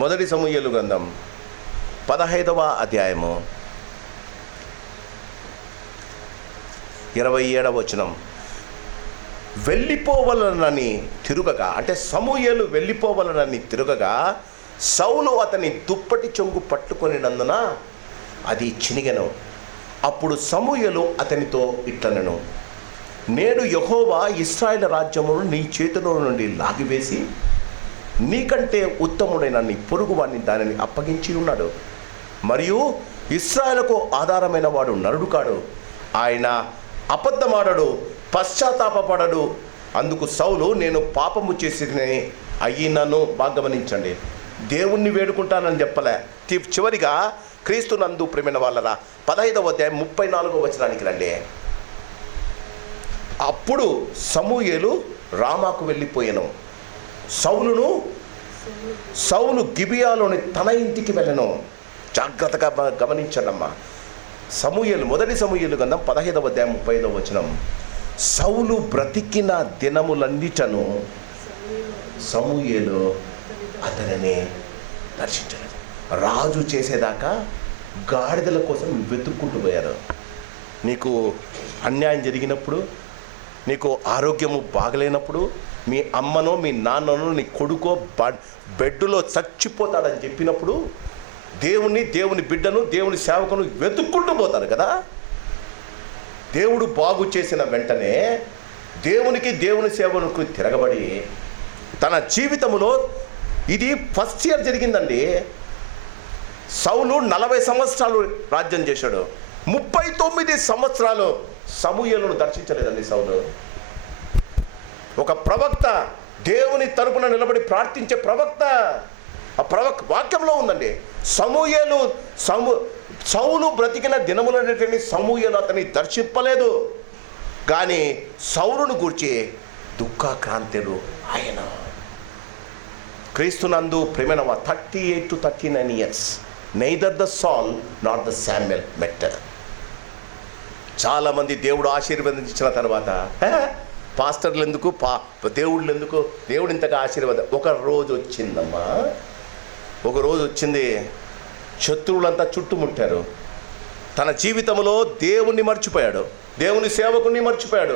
మొదటి సమూయేలు గ్రంథం 15వ అధ్యాయము 27వ వచనం. వెళ్ళిపోవలనని తిరుగగా, అంటే సమూయేలు వెళ్ళిపోవలనని తిరుగగా సౌలు అతని దుప్పటి చెంగు పట్టుకొనినందున అది చినిగెను. అప్పుడు సమూయేలు అతనితో ఇట్లనెను, నేడు యెహోవా ఇశ్రాయేలు రాజ్యమును నీ చేతిలో నుండి లాగివేసి నీకంటే ఉత్తముడైన నీ పొరుగువాడిని దానిని అప్పగించి ఉన్నాడు. మరియు ఇశ్రాయేలుకు ఆధారమైన వాడు నరుడు కాడు, ఆయన అబద్ధమాడడు, పశ్చాత్తాపపడడు. అందుకు సౌలు నేను పాపము చేసి అయ్యినను. బాగా గమనించండి, దేవుణ్ణి వేడుకుంటానని చెప్పలే. చివరిగా క్రీస్తునందు ప్రియమైన వాళ్ళరా 15వ అధ్యాయం 34వ వచనానికి రండి. అప్పుడు సమూయేలు రామాకు వెళ్ళిపోయాను. సౌలు గిబియాలోని తన ఇంటికి వెళ్ళను. జాగ్రత్తగా గమనించండమ్మా. మొదటి సమూయేలు గ్రంథం 15వ అధ్యాయం 35వ వచనం. సౌలు బ్రతికిన దినములన్నిటను సమూయేలు అతనిని దర్శించలేదు. రాజు చేసేదాకా గాడిదల కోసం వెతుక్కుంటూ పోయారు. నీకు అన్యాయం జరిగినప్పుడు, నీకు ఆరోగ్యము బాగలేనప్పుడు, మీ అమ్మనో మీ నాన్ననో నీ కొడుకో బెడ్డులో చచ్చిపోతాడని చెప్పినప్పుడు దేవుని బిడ్డను, దేవుని సేవకును వెతుక్కుంటూ పోతారు కదా. దేవుడు బాగు చేసిన వెంటనే దేవుని సేవకు తిరగబడి తన జీవితంలో ఇది ఫస్ట్ ఇయర్ జరిగిందండి. సౌలు 40 సంవత్సరాలు రాజ్యం చేశాడు. 39 సంవత్సరాలు సమూయేలును దర్శించలేదండి సౌలు. ఒక ప్రవక్త, దేవుని తరపున నిలబడి ప్రార్థించే ప్రవక్త, ఆ వాక్యంలో ఉందండి. సౌలు బ్రతికిన దినములన్నిటిని సమూయేలు అతన్ని దర్శింపలేదు. కానీ సౌలును గూర్చి దుఃఖాక్రాంతుడు ఆయన. క్రీస్తునందు ప్రేమైన 38 to 39 years నెయిదర్ ద సాల్ నాట్ ద శామ్యుయల్ మెట్. చాలామంది దేవుడు ఆశీర్వదించిన తర్వాత పాస్టర్లు ఎందుకు, దేవుళ్ళు ఎందుకు, దేవుడు ఇంతగా ఆశీర్వాదం. ఒక రోజు వచ్చిందమ్మా, ఒక రోజు వచ్చింది, శత్రువులంతా చుట్టుముట్టారు. తన జీవితంలో దేవుణ్ణి మర్చిపోయాడు, దేవుని సేవకుని మర్చిపోయాడు.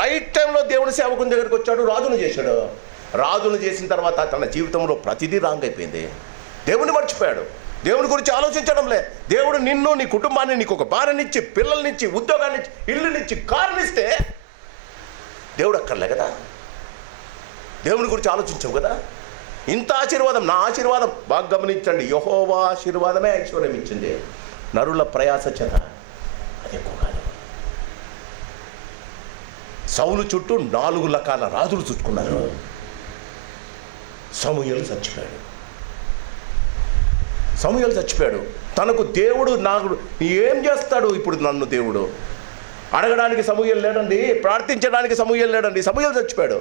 రైట్ టైంలో దేవుని సేవకుని దగ్గరికి వచ్చాడు, రాజును చేశాడు. రాజును చేసిన తర్వాత తన జీవితంలో ప్రతిదీ రాంగ్ అయిపోయింది. దేవుని మర్చిపోయాడు, దేవుని గురించి ఆలోచించడంలే. దేవుడు నిన్ను, నీ కుటుంబాన్ని, నీకు ఒక భార్యనిచ్చి, పిల్లల్నిచ్చి, ఉద్యోగాన్నిచ్చి, ఇల్లునిచ్చి, కారునిస్తే దేవుడు అక్కర్లే కదా. దేవుని గురించి ఆలోచించవు కదా. ఇంత ఆశీర్వాదం, నా ఆశీర్వాదం బాగా గమనించండి. యెహోవా ఆశీర్వాదమే ఐశ్వర్యం ఇచ్చింది, నరుల ప్రయాస చేత అది ఎక్కువ కాదు. సౌలు చుట్టూ 4 రకాల రాజులు చుట్టుకున్నారు. సమూయేలు చచ్చిపోయాడు. తనకు దేవుడు, నాకు ఏం చేస్తాడు ఇప్పుడు నన్ను దేవుడు అడగడానికి సమూయేలు లేడండి, ప్రార్థించడానికి సమూయేలు లేడండి. సమూయేలు చచ్చిపోయాడు.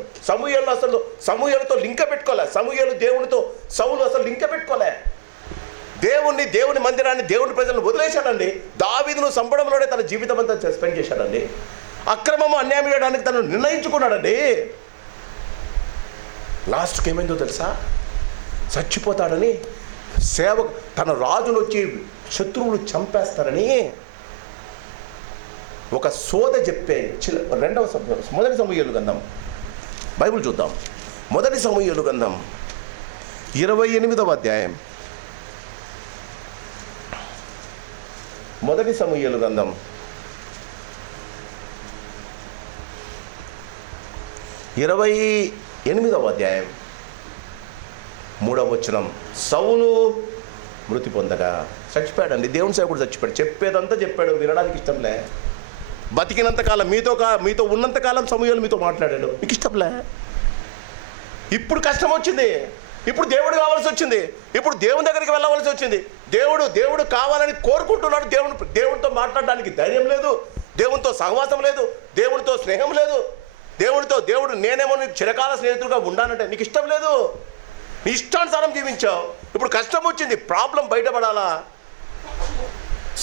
సమూయేలుతో లింక పెట్టుకోలే. దేవునితో సౌలు అసలు లింక పెట్టుకోలే. దేవుని మందిరాన్ని, దేవుని ప్రజలను వదిలేశాడండి. దావీదును చంపడంలోనే తన జీవితం అంతా స్పెండ్ చేశాడండి. అక్రమము, అన్యాయం చేయడానికి తను నిర్ణయించుకున్నాడండి. లాస్ట్కి ఏమైందో తెలుసా? చచ్చిపోతాడని తన రాజును వచ్చి శత్రువులు చంపేస్తారని ఒక సోద చెప్పే మొదటి సమూయేలు గ్రంథం బైబిల్ చూద్దాం. మొదటి సమూయేలు గ్రంథం 28వ అధ్యాయం. మొదటి సమూయేలు గ్రంథం 28వ అధ్యాయం 3వ వచనం. సౌలు మృతి పొందగా చచ్చిపోయాడండి. దేవుని సేవకుడు చచ్చిపోయాడు. చెప్పేదంతా చెప్పాడు, వినడానికి ఇష్టంలే. బతికినంతకాలం మీతో ఉన్నంతకాలం సమూయేలు మీతో మాట్లాడాడు, మీకు ఇష్టంలే. ఇప్పుడు కష్టం వచ్చింది, ఇప్పుడు దేవుడు కావాల్సి వచ్చింది, ఇప్పుడు దేవుని దగ్గరికి వెళ్ళవలసి వచ్చింది. దేవుడు కావాలని కోరుకుంటున్నాడు. దేవుడితో మాట్లాడడానికి ధైర్యం లేదు, దేవునితో సహవాసం లేదు, దేవుడితో స్నేహం లేదు. దేవుడు నేనేమో నీకు చిరకాల స్నేహితుడుగా ఉండాలంటే నీకు ఇష్టం లేదు. నీ ఇష్టానుసారం జీవించావు. ఇప్పుడు కష్టం వచ్చింది, ప్రాబ్లం బయటపడాలా,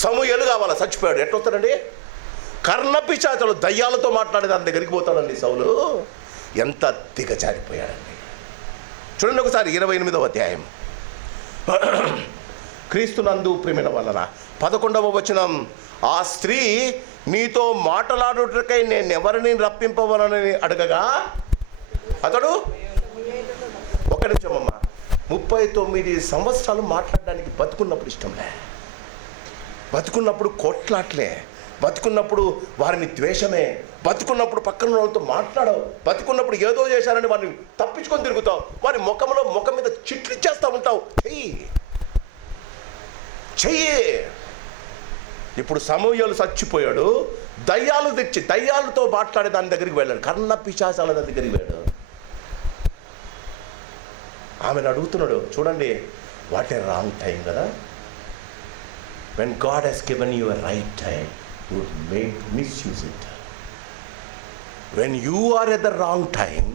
సమూయేలు కావాలా, చచ్చిపోయాడు. ఎట్లొస్తాడండి? కర్ణపిశాచాలు, దయ్యాలతో మాట్లాడే దాని దగ్గరికి పోతాడండి సౌలు. ఎంత దిగజారిపోయాడండి. చూడండి ఒకసారి 28వ అధ్యాయం. క్రీస్తునందు ప్రేమైన వలన 11వ వచనం. ఆ స్త్రీ నీతో మాట్లాడుటకై నేను ఎవరిని రప్పింపవలనని అడగగా అతడు, ఒక నిమిషం అమ్మ, 39 సంవత్సరాలు మాట్లాడడానికి బతుకున్నప్పుడు ఇష్టంలే, బతుకున్నప్పుడు కొట్లాట్లే, బతుకున్నప్పుడు వారిని ద్వేషమే, బతుకున్నప్పుడు పక్కన వాళ్ళతో మాట్లాడవు, బతుకున్నప్పుడు ఏదో చేశారని వారిని తప్పించుకొని తిరుగుతావు, వారి ముఖం మీద చిట్లు ఇచ్చేస్తూ ఉంటావు. చెయ్యి. ఇప్పుడు సమూయేలు చచ్చిపోయాడు. దయ్యాలతో మాట్లాడే దాని దగ్గరికి వెళ్ళాడు, కర్ణపిశాచాల దగ్గరికి వెళ్ళాడు. ఆమెను అడుగుతున్నాడు. చూడండి, వాట్ ఏ రాంగ్ టైం కదా. When God has given you a right time, you may misuse it. When you are at the wrong time,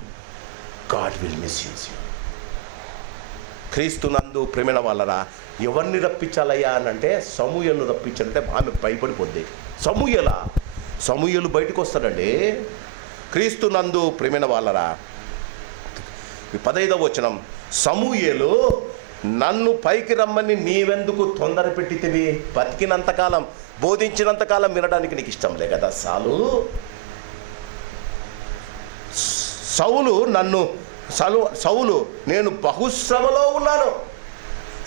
God will misuse you. క్రీస్తునందు ప్రేమైన వాళ్ళరా, ఎవరిని రప్పించాలయ్యా అని అంటే సమూయేలును రప్పించాలంటే ఆమె భయపడిపోద్ది. సమూయేలు బయటకు వస్తాడండి. క్రీస్తునందు ప్రేమైన వాళ్ళరా, 15వ వచనం, సమూయేలు నన్ను పైకి రమ్మని నీవెందుకు తొందర పెట్టితివి? బతికినంతకాలం, బోధించినంతకాలం వినడానికి నీకు ఇష్టం లే కదా సాలు. సౌలు నేను బహుశ్రమలో ఉన్నాను,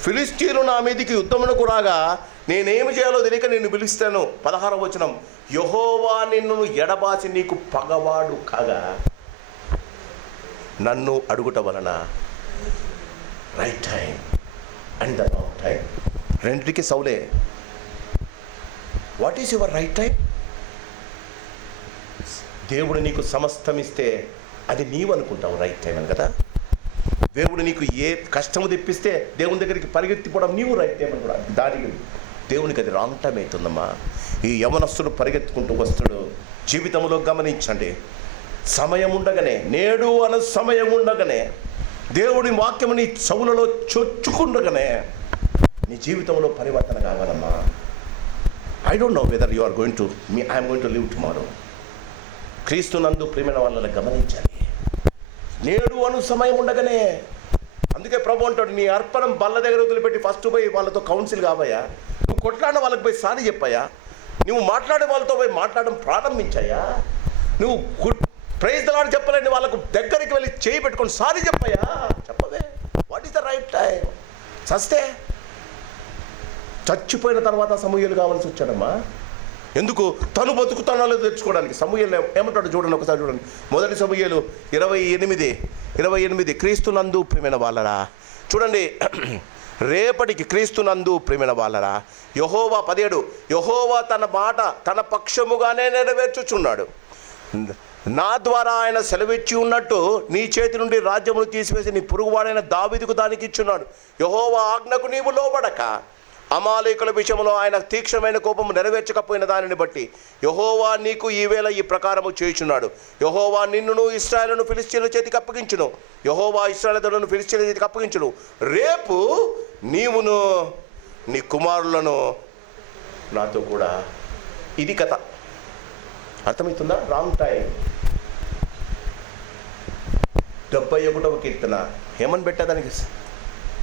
ఫిలిష్తీయులు నా మీదికి యుద్ధమునకు రాగా నేనేమి చేయాలో తెలియక నిన్ను పిలుస్తాను. 16వ వచనం, యెహోవా నిన్ను ఎడబాసి నీకు పగవాడు కాగా నన్ను అడుగుట వలన right time and the wrong time, రెండింటికి సౌలే. What is your right time? దేవుడు నీకు సమస్తం ఇస్తే అది నీవు అనుకుంటావు రైట్ టైం అని కదా. దేవుడు నీకు ఏ కష్టము తెప్పిస్తే దేవుని దగ్గరికి పరిగెత్తిపోవడం నీవు రైట్ టైం అనుకోవడం, దానికి దేవునికి అది రాంగ్ టైం అవుతుందమ్మా. ఈ యవనస్తుడు పరిగెత్తుకుంటూ వస్తాడు. జీవితంలో గమనించండి, సమయం ఉండగానే, నేడు అన్న సమయం ఉండగానే, దేవుడి వాక్యము నీ చెవులలో చొచ్చుకుండగానే నీ జీవితంలో పరివర్తన కావాలమ్మా. I don't know whether you are going to I'm going to live tomorrow. క్రీస్తు నందు ప్రియమైన వాళ్ళని గమనించాలి. నేడు అను సమయం ఉండగానే. అందుకే ప్రభు అంటాడు, నీ అర్పణం బల్ల దగ్గర వదిలిపెట్టి ఫస్ట్ పోయి వాళ్ళతో కౌన్సిల్ కావయ్యా. నువ్వు కొట్లాడిన వాళ్ళకి పోయి సారీ చెప్పాయా. నువ్వు మాట్లాడే వాళ్ళతో పోయి మాట్లాడడం ప్రారంభించాయా. నువ్వు ప్రైజ్ ద లార్డ్ చెప్పలేని వాళ్ళకు దగ్గరికి వెళ్ళి చేయి పెట్టుకొని సారీ చెప్పాయా. చెప్పవే. What is the right time? చచ్చిపోయిన తర్వాత సమూయేలు కావాల్సి వచ్చాడమ్మా. ఎందుకు? తను బతుకుతానో లేదో తెచ్చుకోవడానికి. సమూయేలు ఏమంటాడు చూడండి, ఒకసారి చూడండి. 1 సమూయేలు 28 క్రీస్తునందు ప్రియమైన వాళ్ళరా చూడండి. రేపటికి క్రీస్తునందు ప్రియమైన వాళ్ళరా, యెహోవా 17, యెహోవా తన మాట తన పక్షముగానే నెరవేర్చుచున్నాడు. నా ద్వారా ఆయన సెలవిచ్చి ఉన్నట్టు నీ చేతి నుండి రాజ్యమును తీసివేసి నీ పొరుగువాడైన దావీదుకు దానికి ఇచ్చున్నాడు. యెహోవా ఆజ్ఞకు నీవు లోబడక అమాలేకుల విషయంలో ఆయన తీక్షణమైన కోపము నెరవేర్చకపోయిన దానిని బట్టి యెహోవా నీకు ఈవేళ ఈ ప్రకారము చేయుచున్నాడు. యెహోవా నిన్నును ఇశ్రాయేలును ఫిలిష్తీయుల చేతికి అప్పగించును. యెహోవా ఇశ్రాయేలును ఫిలిష్తీయుల చేతికి అప్పగించును. రేపు నీవును నీ కుమారులను నాతో కూడా. ఇది కథ. అర్థమవుతుందా? Wrong time. 71వ కీర్తన ఏమని పెట్టేదానికి?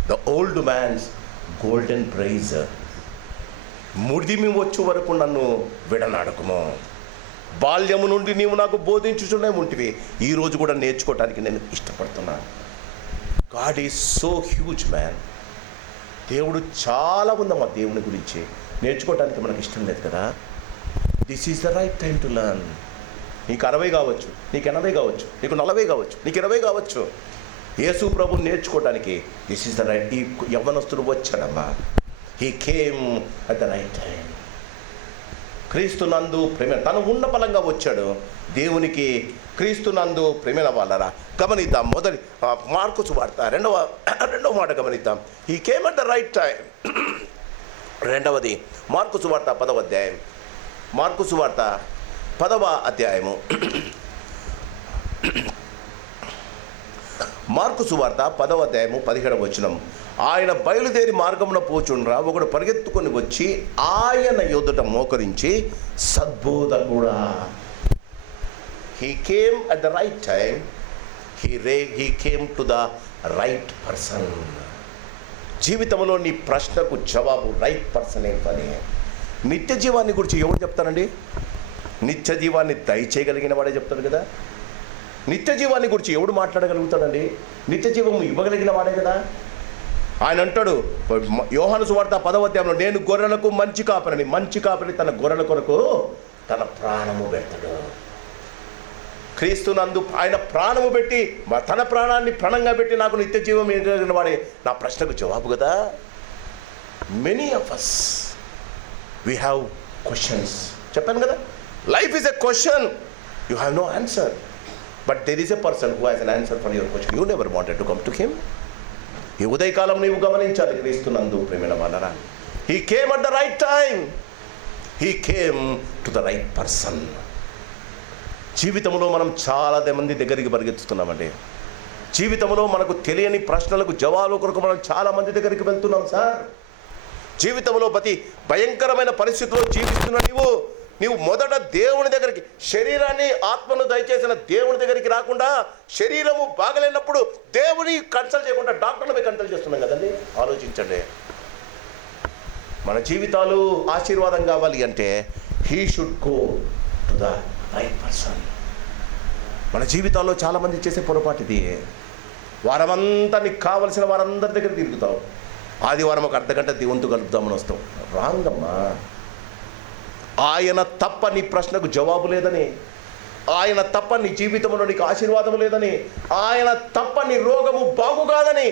The old man's golden prize. ముడిమి వచ్చే వరకు నన్ను విడనాడకుము. బాల్యము నుండి నీవు నాకు బోధించుచునే ఉంటివి. ఈరోజు కూడా నేర్చుకోవటానికి నేను ఇష్టపడుతున్నాను. God is so huge man. దేవుడు చాలా ఉందమ్మా. దేవుని గురించి నేర్చుకోవటానికి మనకు ఇష్టం లేదు కదా. This is the right time to learn. నీకు 60 కావచ్చు, నీకు 80 కావచ్చు, నీకు 40 కావచ్చు, నీకు 20 కావచ్చు. యేసు ప్రభుని నేర్చుకోవడానికి దిస్ ఈజ్ ద రైట్. ఈ యవ్వనస్తుడు వచ్చాడమ్మా. He came at the right time. క్రీస్తునందు ప్రేమ తను ఉన్న బలంగా వచ్చాడు దేవునికి. క్రీస్తునందు ప్రేమైన వాళ్ళరా గమనిద్దాం. మొదటి మార్కు సువార్త రెండవ మాట గమనిద్దాం. He came at the right time. రెండవది మార్కు సువార్త 10వ అధ్యాయం. మార్కు సువార్త 10వ అధ్యాయము. మార్కు సువార్త 10వ అధ్యాయము 17వ వచనం. ఆయన బయలుదేరి మార్గమున పోచుండ్రా ఒకడు పరిగెత్తుకొని వచ్చి ఆయన ఎదుట మోకరించి సద్బోధకుడా. He came at the right time. He came to the right person. జీవితంలో నీ ప్రశ్నకు జవాబు రైట్ పర్సన్ ఏంటని. నిత్య జీవాన్ని గురించి ఎవరు చెప్తారండి? నిత్య జీవాన్ని దయచేయగలిగిన వాడే చెప్తాడు కదా. నిత్య జీవాన్ని గురించి ఎవడు మాట్లాడగలుగుతాడండి? నిత్య జీవం ఇవ్వగలిగిన వాడే కదా. ఆయన అంటాడు యోహాను సువార్త 10వ అధ్యాయంలో, నేను గొర్రెలకు మంచి కాపరిని. మంచి కాపరి తన గొర్రెల కొరకు తన ప్రాణము పెడతాడు. క్రీస్తునందు ఆయన ప్రాణము పెట్టి తన ప్రాణాన్ని ప్రాణంగా పెట్టి నాకు నిత్య జీవం ఇవ్వగలిగిన వాడే నా ప్రశ్నకు జవాబు కదా. Many of us we have questions. చెప్పాను కదా, life is a question. You have no answer. But there is a person who has an answer for your question. You never wanted to come to him. ఈ ఉదయకాలం నీవు గమనించాలి. క్రీస్తునందు ప్రేమైన వాళ్ళరా, he came at the right time. He came to the right person. జీవితంలో మనం చాలా మంది దగ్గరికి పరిగెత్తుతున్నామండి. జీవితంలో మనకు తెలియని ప్రశ్నలకు జవాబుల కొరకు మనం చాలా మంది దగ్గరికి వెళ్తున్నాం సార్. జీవితంలో ప్రతి భయంకరమైన పరిస్థితుల్లో జీవిస్తున్న నీవు నీవు మొదట దేవుని దగ్గరికి, శరీరాన్ని ఆత్మను దయచేసిన దేవుని దగ్గరికి రాకుండా, శరీరము బాగలేనప్పుడు దేవుని కన్సల్ట్ చేయకుండా డాక్టర్లపై కన్సల్ట్ చేస్తున్నాం కదండి. ఆలోచించండి. మన జీవితాలు ఆశీర్వాదం కావాలి అంటే he should go to the right person. మన జీవితాల్లో చాలామంది చేసే పొరపాటు ఇది. వారమంతా నీకు కావలసిన వారందరి దగ్గర తిరుగుతావు, ఆదివారం ఒక అర్ధగంట దేవునితో కలుపుతామని వస్తాం. రాంగ్ అమ్మా. ఆయన తప్ప నీ ప్రశ్నకు జవాబు లేదని, ఆయన తప్ప నీ జీవితంలో నీకు ఆశీర్వాదం లేదని, ఆయన తప్ప నీ రోగము బాగు కాదని,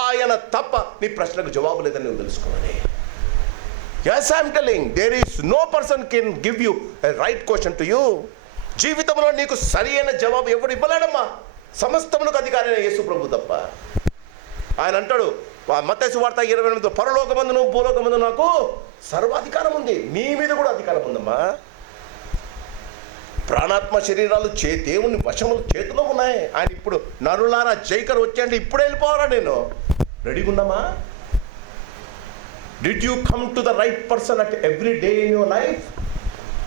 ఆయన తప్ప నీ ప్రశ్నకు జవాబు లేదని నువ్వు తెలుసుకోవాలి. Yes, I am telling, there is no person can give you a right question to you. జీవితంలో నీకు సరి అయిన జవాబు ఎవరు ఇవ్వలేడమ్మా. సమస్తమునకు అధికారి అయిన యేసు ప్రభు తప్ప. ఆయన అంటాడు మత్తయి సువార్త 28, పరలోకమందును భూలోకమందు నాకు సర్వాధికారం ఉంది. నీ మీద కూడా అధికారం ఉందమ్మా. ప్రాణాత్మ శరీరాలు దేవుని వశములు చేతిలో ఉన్నాయి. ఆయన ఇప్పుడు నరులారా జైకర్ వచ్చేయండి, ఇప్పుడే వెళ్ళిపోవాలా, నేను రెడీగా ఉన్నామా? Did you come to the right person at every day in your life?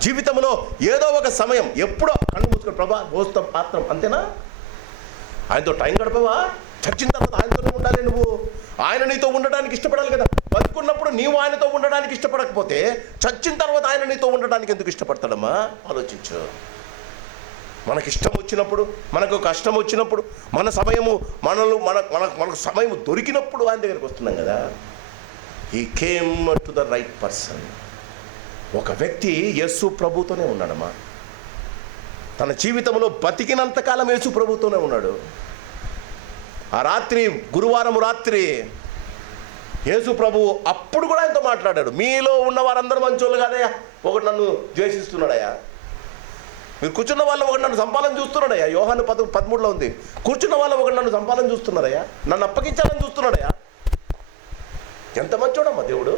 జీవితంలో ఏదో ఒక సమయం ఎప్పుడో కన్ను మూసుకొని ప్రభా మోస్తాం ఆత్రం, అంతేనా? ఆయనతో టైం గడపవా? చచ్చిన తర్వాత ఆయనతోనే ఉండాలి. నువ్వు ఆయన నీతో ఉండడానికి ఇష్టపడాలి కదా. బతుకున్నప్పుడు నీవు ఆయనతో ఉండడానికి ఇష్టపడకపోతే చచ్చిన తర్వాత ఆయన నీతో ఉండడానికి ఎందుకు ఇష్టపడతాడమ్మా? ఆలోచించు. మనకి ఇష్టం వచ్చినప్పుడు, మనకు కష్టం వచ్చినప్పుడు, మన సమయము మనకు సమయం దొరికినప్పుడు ఆయన దగ్గరికి వస్తున్నాం కదా. He came to the right person. ఒక వ్యక్తి యేసు ప్రభుతోనే ఉన్నాడమ్మా. తన జీవితంలో బతికినంతకాలం యేసు ప్రభుతోనే ఉన్నాడు. ఆ రాత్రి, గురువారం రాత్రి యేసు ప్రభు అప్పుడు కూడా ఆయనతో మాట్లాడాడు. మీలో ఉన్న వారందరూ మంచోళ్ళు కాదయ్యా, ఒకటి నన్ను ద్వేషిస్తున్నాడయ్యా. మీరు కూర్చున్న వాళ్ళు ఒకటి నన్ను సంపాదన చూస్తున్నాడయ్యా. యోహాను 13లో ఉంది. కూర్చున్న వాళ్ళు ఒకటి నన్ను సంపాదన చూస్తున్నాడయ్యా, నన్ను అప్పగించాలని చూస్తున్నాడయ్యా. ఎంత మంచోడమ్మా దేవుడు.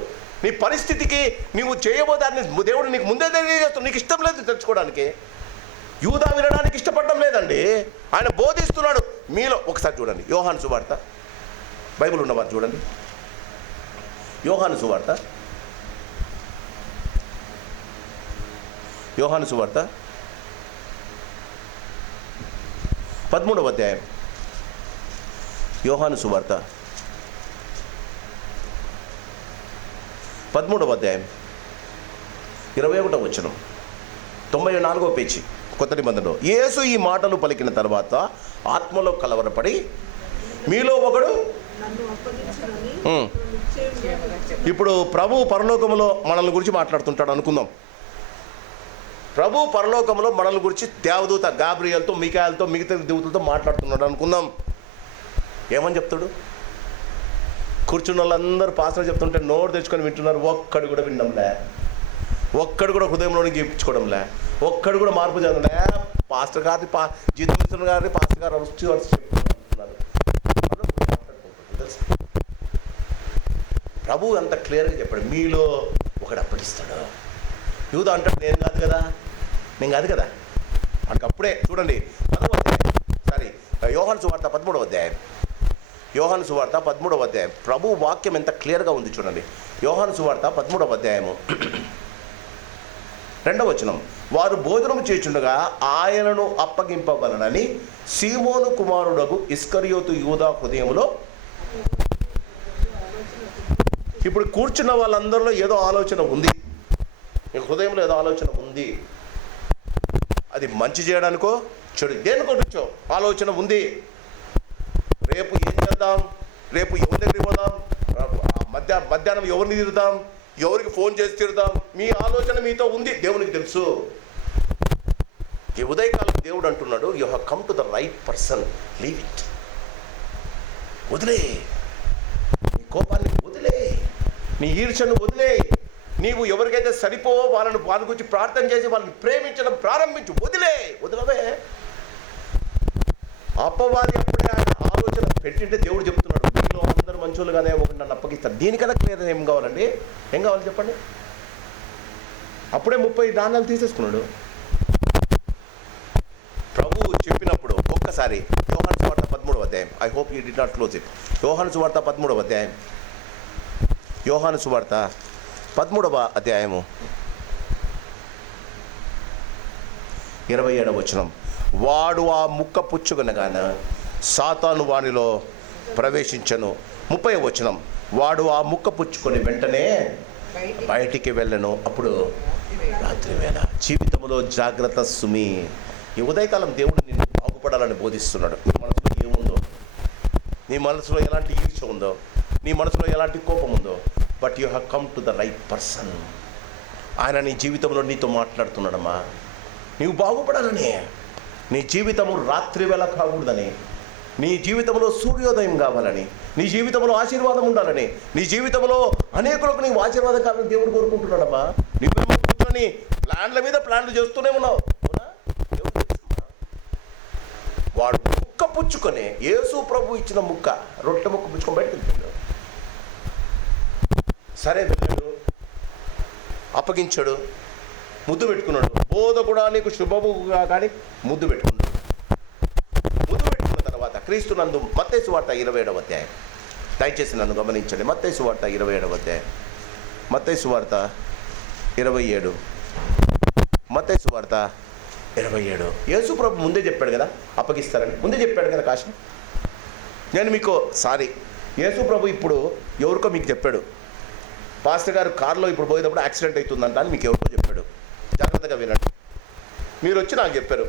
నీ పరిస్థితికి నీవు చేయబోదాన్ని దేవుడు నీకు ముందే తెలియజేస్తాడు. నీకు ఇష్టం లేదు తెలుసుకోవడానికి. యూదా వినడానికి ఇష్టపడడం లేదండి. ఆయన బోధిస్తున్నాడు. మీలో ఒకసారి చూడండి, యోహాను సువార్త, బైబిల్ ఉన్నవారు చూడండి. యోహాను సువార్త 13వ అధ్యాయం. యోహాను సువార్త 13వ అధ్యాయం 21వ వచనం, 94వ పేజీ, కొత్త నిబంధనలో. యేసు ఈ మాటలు పలికిన తర్వాత ఆత్మలో కలవరపడి మీలో ఒకడు. ఇప్పుడు ప్రభు పరలోకములో మనల్ని గురించి మాట్లాడుతుంటాడు అనుకుందాం. ప్రభు పరలోకములో మనల్ని గురించి దేవదూత గాబ్రియేల్తో, మికాయేల్తో, మిగతా దూతలతో మాట్లాడుతున్నాడు అనుకుందాం. ఏమని చెప్తాడు? కూర్చున్న వాళ్ళందరూ పాస్టర్ చెప్తుంటే నోరు తెచ్చుకొని వింటున్నారు. ఒక్కడు కూడా వినడంలే, ఒక్కడు కూడా హృదయంలోనికి గెప్పించుకోవడంలే, ఒక్కడు కూడా మార్పు జరగలే. పాస్టర్ గారి జీతం ఇస్తున్న గారిని పాస్టర్ గారు చెప్తున్నారు. ప్రభు అంత క్లియర్గా చెప్పాడు, మీలో ఒకడు అప్పటిస్తాడు. యూదా అంటాడు నేను కాదు కదా. మనకు అప్పుడే చూడండి 10వ అధ్యాయం, యోహాను సువార్త 13వ అధ్యాయం. యోహాను సువార్త 13వ అధ్యాయం. ప్రభు వాక్యం ఎంత క్లియర్గా ఉంది చూడండి. యోహాను సువార్త 13వ అధ్యాయము 2వ వచనం. వారు భోజనము చేయుచుండగా ఆయనను అప్పగింపవలనని సీమోను కుమారుడగు ఇస్కరియోతు యూదా హృదయములో. ఇప్పుడు కూర్చున్న వాళ్ళందరిలో ఏదో ఆలోచన ఉంది, మీ హృదయంలో ఏదో ఆలోచన ఉంది. అది మంచి చేయడానికో చెడు దేనికొచ్చో ఆలోచన ఉంది. రేపు ఏం చేద్దాం, రేపు ఎవరి దగ్గరికి పోదాం, మధ్యాహ్నం ఎవరిని తిరుగుతాం, ఎవరికి ఫోన్ చేసి తిరుగుతాం, మీ ఆలోచన మీతో ఉంది, దేవునికి తెలుసు. ఈ ఉదయకాలం దేవుడు అంటున్నాడు, you have come to the right person, leave it. వదిలే, నీ కోపాన్ని వదిలే, నీ ఈర్ష్యను వదిలే. నీవు ఎవరికైతే సరిపోవో వాళ్ళ గురించి ప్రార్థన చేసి వాళ్ళని ప్రేమించడం ప్రారంభించు. వదిలవే. అపవాది అప్పుడే ఆయన ఆలోచన పెట్టింటే దేవుడు చెప్తున్నాడు, మీలో అందరూ మంచోళ్ళుగానే ఒకటి నన్ను అప్పగిస్తారు. దీనికన్నా క్లియర్ ఏం కావాలండి? ఏం కావాలి చెప్పండి? అప్పుడే 30 నాణాలు తీసేసుకున్నాడు. ప్రభువు చెప్పినప్పుడు ఒక్కసారి యోహాను సువార్త 13వ అధ్యాయం. I hope you did not close it. యోహాను సువార్త 13వ అధ్యాయం. యోహాను సువార్త 13వ అధ్యాయము 27వ వచనం, వాడు ఆ ముక్క పుచ్చుకొనగాన సాతాను వానిలో ప్రవేశించను. 30వ వచనం, వాడు ఆ ముక్క పుచ్చుకొని వెంటనే బయటికి వెళ్ళను. అప్పుడు రాత్రి వేళ. జీవితంలో జాగ్రత్త సుమి. ఈ ఉదయకాలం దేవుడు నిన్ను బాగుపడాలని బోధిస్తున్నాడు. నీ మనసులో ఏముందో, నీ మనసులో ఎలాంటి ఈర్ష్య ఉందో, నీ మనసులో ఎలాంటి కోపం ఉందో, but you have come to the right person. ఆయన నీ జీవితంలో నీతో మాట్లాడుతున్నాడమ్మా. నీవు బాగుపడాలని, నీ జీవితము రాత్రి వేళ కాకూడదని, నీ జీవితంలో సూర్యోదయం కావాలని, నీ జీవితంలో ఆశీర్వాదం ఉండాలని, నీ జీవితంలో అనేకులకు నీవు ఆశీర్వాదం కావాలని దేవుడు కోరుకుంటున్నాడమ్మా. నువ్వేమో కూర్చొని ప్లాన్ల మీద ప్లాన్లు చేస్తూనే ఉన్నావు. అవునా? వాడు ముక్క పుచ్చుకొని, యేసు ప్రభు ఇచ్చిన ముక్క, రొట్టె ముక్క పుచ్చుకొని బయటకు వెళ్తాడు. సరే వెళ్ళాడు, అప్పగించాడు, ముద్దు పెట్టుకున్నాడు. బోధ కూడా నీకు శుభముగా కానీ ముద్దు పెట్టుకున్నాడు. ముద్దు పెట్టుకున్న తర్వాత క్రీస్తు నందు మత్తయి సువార్త 27వ అధ్యాయం, దయచేసి నన్ను గమనించండి. మత్తయి సువార్త 27వ అధ్యాయం, మత్తయి సువార్త 27, మత్తయి సువార్త 27. యేసు ప్రభు ముందే చెప్పాడు కదా అప్పగిస్తారని, ముందే చెప్పాడు కదా కాశం. నేను మీకు యేసు ప్రభు ఇప్పుడు ఎవరికో మీకు చెప్పాడు, పాస్టర్ గారు కారులో ఇప్పుడు పోయేటప్పుడు యాక్సిడెంట్ అవుతుందంట అని మీకు ఎవరికో చెప్పాడు. జాగ్రత్తగా వినండి. మీరు వచ్చి నాకు చెప్పారు,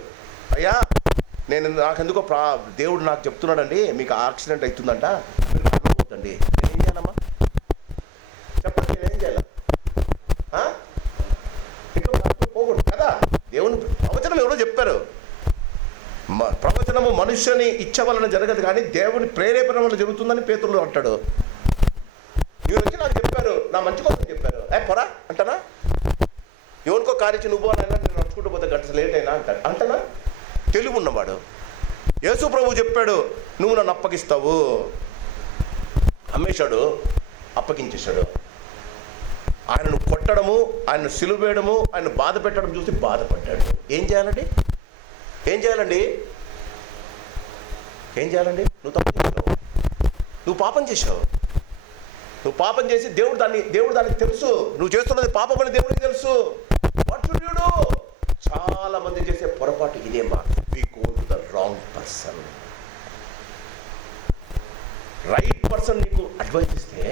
అయ్యా నాకెందుకో దేవుడు నాకు చెప్తున్నాడండి మీకు యాక్సిడెంట్ అవుతుందంట, మీరు కారులో పోతండి. నేనేం చేయాలమ్మా చెప్పండి, నేనేం చేయాలా? పోకూడదు కదా. దేవుని ప్రవచనం ఎవరో చెప్పారు. ప్రవచనము మనుష్యుని ఇచ్చ వలన జరగదు కానీ దేవుని ప్రేరేపణ వల్ల జరుగుతుందని పేతురులో అంటాడు. మీరు వచ్చి నాకు చెప్పారు, నా మంచి కోసం చెప్పారు. పొరా అంటానా? ఎవరికో కారిచ్చి నువ్వు అయినా నేను నడుచుకుంటూ పోతే గంట లేట్ అయినా అంటనా? తెలివి ఉన్నవాడు. యేసు ప్రభు చెప్పాడు, నువ్వు నన్ను అప్పగిస్తావు. అమ్మేశాడు, అప్పగించేశాడు. ఆయనను కొట్టడము, ఆయన సిలువ వేయడము, ఆయన బాధ పెట్టడం చూసి బాధపడ్డాడు. ఏం చేయాలండి? ఏం చేయాలండి? ఏం చేయాలండి? నువ్వు తప్పు చేసావు, నువ్వు పాపం చేసావు. నువ్వు పాపం చేసి దేవుడు దానికి తెలుసు. నువ్వు చేస్తున్నది పాపం అని దేవుడికి తెలుసు. What should you do? చాలా మంది చేసే పొరపాటు ఇదేమా, we go to the wrong person. Right person నీకు అడ్వైస్ ఇస్తే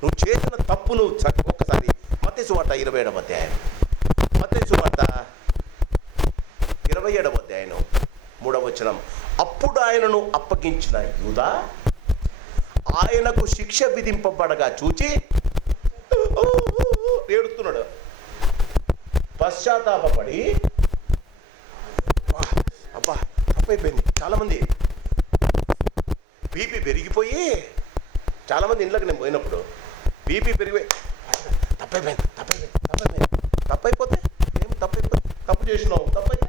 నువ్వు చేసిన తప్పు నువ్వు ఒక్కసారి మత్తయి సువార్త 27వ అధ్యాయం, మత్తయి సువార్త 27వ అధ్యాయం 3వ వచనం, అప్పుడు ఆయనను అప్పగించిన యూదా ఆయనకు శిక్ష విధింపబడగా చూచి ఏడుస్తున్నాడు. పశ్చాత్తాపడి అబ్బా తప్పైపోయింది. చాలామంది బీపీ పెరిగిపోయి, చాలామంది ఇంట్లోకి నేను పోయినప్పుడు బీపీ పెరిగిపోయి తప్పైపోతే ఏం తప్పు చేసినావు, తప్పైతే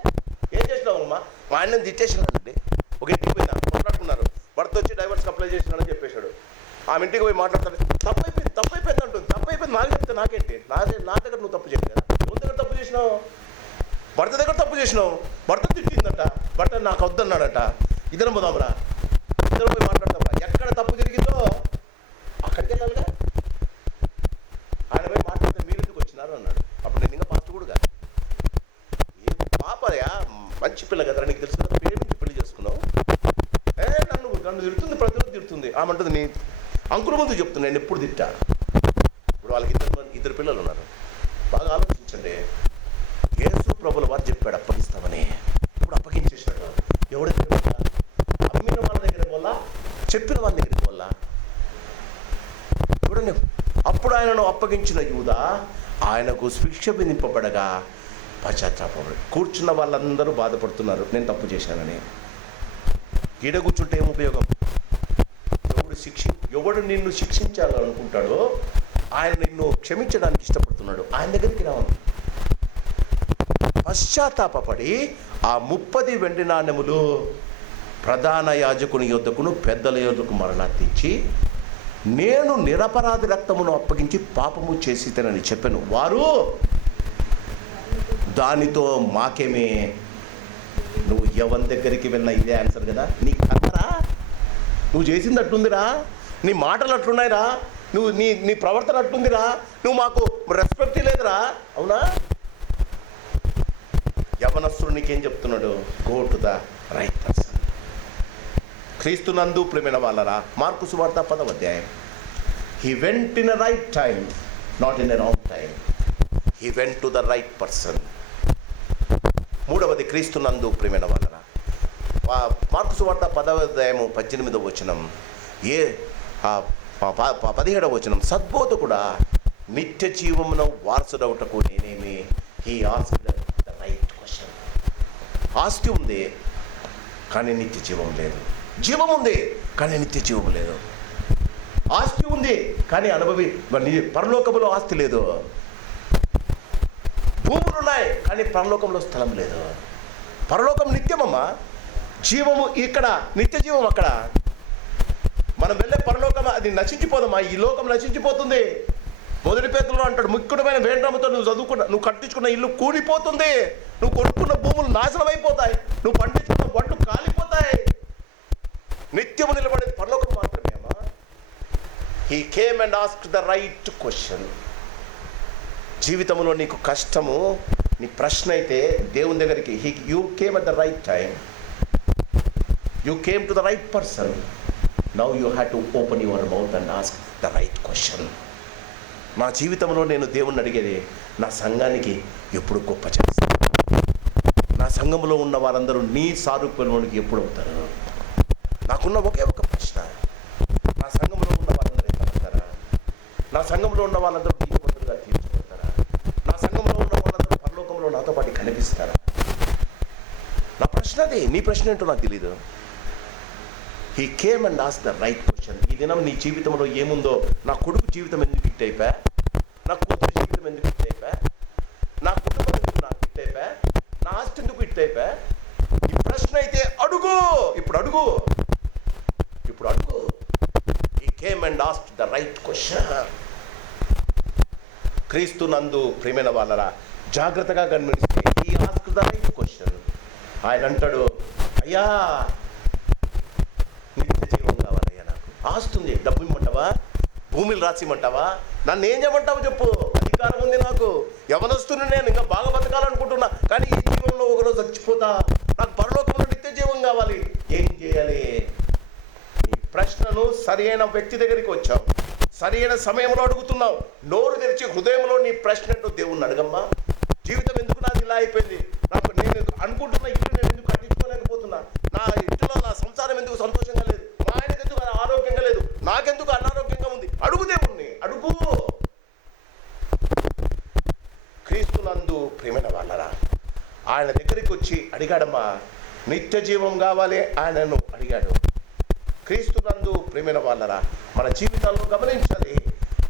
ఏం చేసినావు అమ్మా? మా ఆయనని తిట్టేసినానండి. ఒక ఇంటికి పోయినా మాట్లాడుకున్నారు, భర్త వచ్చి డైవర్స్కి అప్లై చేసినాడని చెప్పేశాడు. ఆమె ఇంటికి పోయి మాట్లాడతాడు, తప్పైపోయింది అంటుంది. తప్పైపోయింది నాకు చెప్తే నాకేంటి? నా దగ్గర నువ్వు తప్పు చేయలేదు కదా. ఎవరి దగ్గర తప్పు చేసినావు? భర్త దగ్గర తప్పు చేసినావు. భర్త తిట్టిందట, భర్త నాకు వద్దన్నాడట. ఇద్దరం పోదాంరా, ఇద్దరు పోయి మాట్లాడతాంరా. ఎక్కడ తప్పు జరిగిందో అక్కడికి వెళ్ళాలిగా. ఆయన పోయి మాట్లాడితే మీరు ఎందుకు వచ్చినారు అన్నాడు. అప్పుడు నేను ఇంకా పాస్టర్ కూడా కాదు, ఏ పాపయా మంచి పిల్ల కదరా, నీకు తెలుసు కదా, ప్రేమించి పెళ్లి చేసుకున్నావు. నన్ను తిడుతుంది, ప్రతిరోజు తిడుతుంది. ఆమంటుంది నీ అంకుల ముందు చెప్తున్నా, నేను ఎప్పుడు తిట్టా. ఇప్పుడు వాళ్ళకి ఇద్దరు పిల్లలు ఉన్నారు. బాగా ఆలోచించండి. యేసు ప్రభుల వారు చెప్పాడు అప్పగిస్తామని, ఇప్పుడు అప్పగించేశాడు. ఎవరి దగ్గర వల్ల? అమ్మిన వాళ్ళ దగ్గర వల్ల, చెప్పిన వాళ్ళ దగ్గరికి వల్ల. చూడండి, అప్పుడు ఆయనను అప్పగించిన యూదా ఆయనకు శిక్ష విధింపబడగా పశ్చాత్తాపడు. కూర్చున్న వాళ్ళందరూ బాధపడుతున్నారు, నేను తప్పు చేశానని. ఈడ కూర్చుంటే ఏం ఉపయోగం? ఎవడు నిన్ను శిక్షించాలనుకుంటాడో ఆయన నిన్ను క్షమించడానికి ఇష్టపడుతున్నాడు. ఆయన దగ్గరికి రావాలి. పశ్చాత్తాపడి ఆ 30 వెండి నాణెములు ప్రధాన యాజకుని యొద్దకును పెద్దల యొద్దకు మరణార్థించి, నేను నిరపరాధి రక్తమును అప్పగించి పాపము చేసితేనని చెప్పాను. వారు దానితో మాకేమే, నువ్వు ఎవరి దగ్గరికి వెళ్ళినా ఇదే ఆన్సర్ కదా. నీకు కన్నరా? నువ్వు చేసింది అట్లుందిరా, నీ మాటలు అట్లున్నాయిరా, నీ ప్రవర్తన అట్లుందిరా, నువ్వు మాకు రెస్పెక్ట్ లేదురా. అవునా? యవనస్తుడు నీకేం చెప్తున్నాడు? Go to the right person. క్రీస్తునందు ప్రియమైన వాళ్ళరా, మార్కు సువార్త 10వ అధ్యాయం. He went in a right time, not in a wrong time. He went to the right person. మూడవది, క్రీస్తునందు ప్రియమైన వాళ్ళరా, మార్కు సువార్త 10వ అధ్యాయము 18వ వచనం, 17వ వచనం, సద్బోధకుడా నిత్య జీవమును వారసుడవుటకు నేనేమి? He asked the right question. ఆస్తి ఉంది కానీ నిత్య జీవం లేదు. జీవం ఉంది కానీ నిత్య జీవం లేదు. ఆస్తి ఉంది కానీ పరలోకములో ఆస్తి లేదు. భూములు ఉన్నాయి కానీ పరలోకంలో స్థలం లేదు. పరలోకం నిత్యమమ్మా, జీవము ఇక్కడ, నిత్య జీవం అక్కడ. మనం వెళ్ళే పరలోకం అది నశించిపోదమ్మా. ఈ లోకం నశించిపోతుంది. మొదటి పేతురులో అంటాడు, ముఖ్యమైన వేండ్రముతో నువ్వు కట్టించుకున్న ఇల్లు కూలిపోతుంది. నువ్వు కొనుక్కున్న భూములు నాశనం అయిపోతాయి. నువ్వు పండించుకున్న వడ్లు కాలిపోతాయి. నిత్యము నిలబడేది పరలోకం మాత్రమే అమ్మా. He came and asked the right question. జీవితంలో నీకు కష్టము, నీ ప్రశ్న అయితే దేవుని దగ్గరికి, you came at the right time, you came to the right person. Now you have to open your mouth and ask the right question. నా జీవితంలో నేను దేవుణ్ణి అడిగేది, నా సంఘానికి ఎప్పుడు గొప్ప చేస్తాను? నా సంఘంలో ఉన్న వారందరూ నీ సారూప్యంలోనికి ఎప్పుడు అవుతారు? నాకున్న ఒకే ఒక ప్రశ్న, నా సంఘంలో ఉన్న వాళ్ళందరూ ఎత్తబడతారా? నా సంఘంలో ఉన్న వాళ్ళందరూ నీతిమంతులుగా తీర్చబడతారా? నా సంఘంలో ఉన్న వాళ్ళందరూ పరలోకంలో నాతో పాటు కనిపిస్తారా? నా ప్రశ్న అదే. నీ ప్రశ్న ఏంటో నాకు తెలీదు. He came and asked the right question. ఈ దినం నీ జీవితంలో ఏముందో, నా కొడుకు జీవితం ఎందుకు హిట్ అయిపోయా, నా కూతురు జీవితం ఎందుకు హిట్ అయిపోయా, నా కుటుంబం ఎందుకు నాకు హిట్ అయిపోయా, నా ఆస్తి ఎందుకు హిట్ అయిపోయా, ఈ ప్రశ్న అయితే అడుగు. ఇప్పుడు అడుగు. He came and asked the right question. క్రీస్తునందు ప్రియమైన వాళ్ళరా, జాగ్రత్తగా గమనిస్తే he asked the right question. ఆయన అంటాడు, అయ్యా నిత్య జీవం కావాలయ్యా, నాకు ఆస్తుంది, డబ్బు ఇమ్మంటావా, భూమిని రాసిమంటావా, నన్ను ఏం చేయమంటావు చెప్పు, అధికారం ఉంది నాకు, యవనస్తుని నేను, ఇంకా బాగా బతకాలనుకుంటున్నా, కానీ ఈ జీవంలో ఒకరోజు చచ్చిపోతా, నాకు పరలోకంలో నిత్య జీవం కావాలి, ఏం చేయాలి? ఈ ప్రశ్నను సరి అయిన వ్యక్తి దగ్గరికి వచ్చావు, సరి అయిన సమయంలో అడుగుతున్నావు. నోరు తెరిచి హృదయంలో నీ ప్రశ్న ఏంటో దేవుణ్ణి అడగమ్మా. జీవితం ఎందుకు నాది ఇలా అయిపోయింది, నాకు నేను అనుకుంటున్న ఇల్లు నేను ఎందుకు కట్టించుకోలేకపోతున్నా, నా ఇంట్లో నా సంసారం ఎందుకు సంతోషంగా లేదు, మా ఆయనకు ఎందుకు ఆరోగ్యంగా లేదు, నాకెందుకు అనారోగ్యంగా ఉంది? అడుగు దేవుణ్ణి, అడుగు. క్రీస్తునందు ప్రియమైన వాళ్ళరా, ఆయన దగ్గరికి వచ్చి అడిగాడమ్మా, నిత్య జీవం కావాలి, ఆయనను అడిగాడు. క్రీస్తునందు ప్రియమైన వాళ్ళరా, మన జీవితాల్లో గమనించాలి.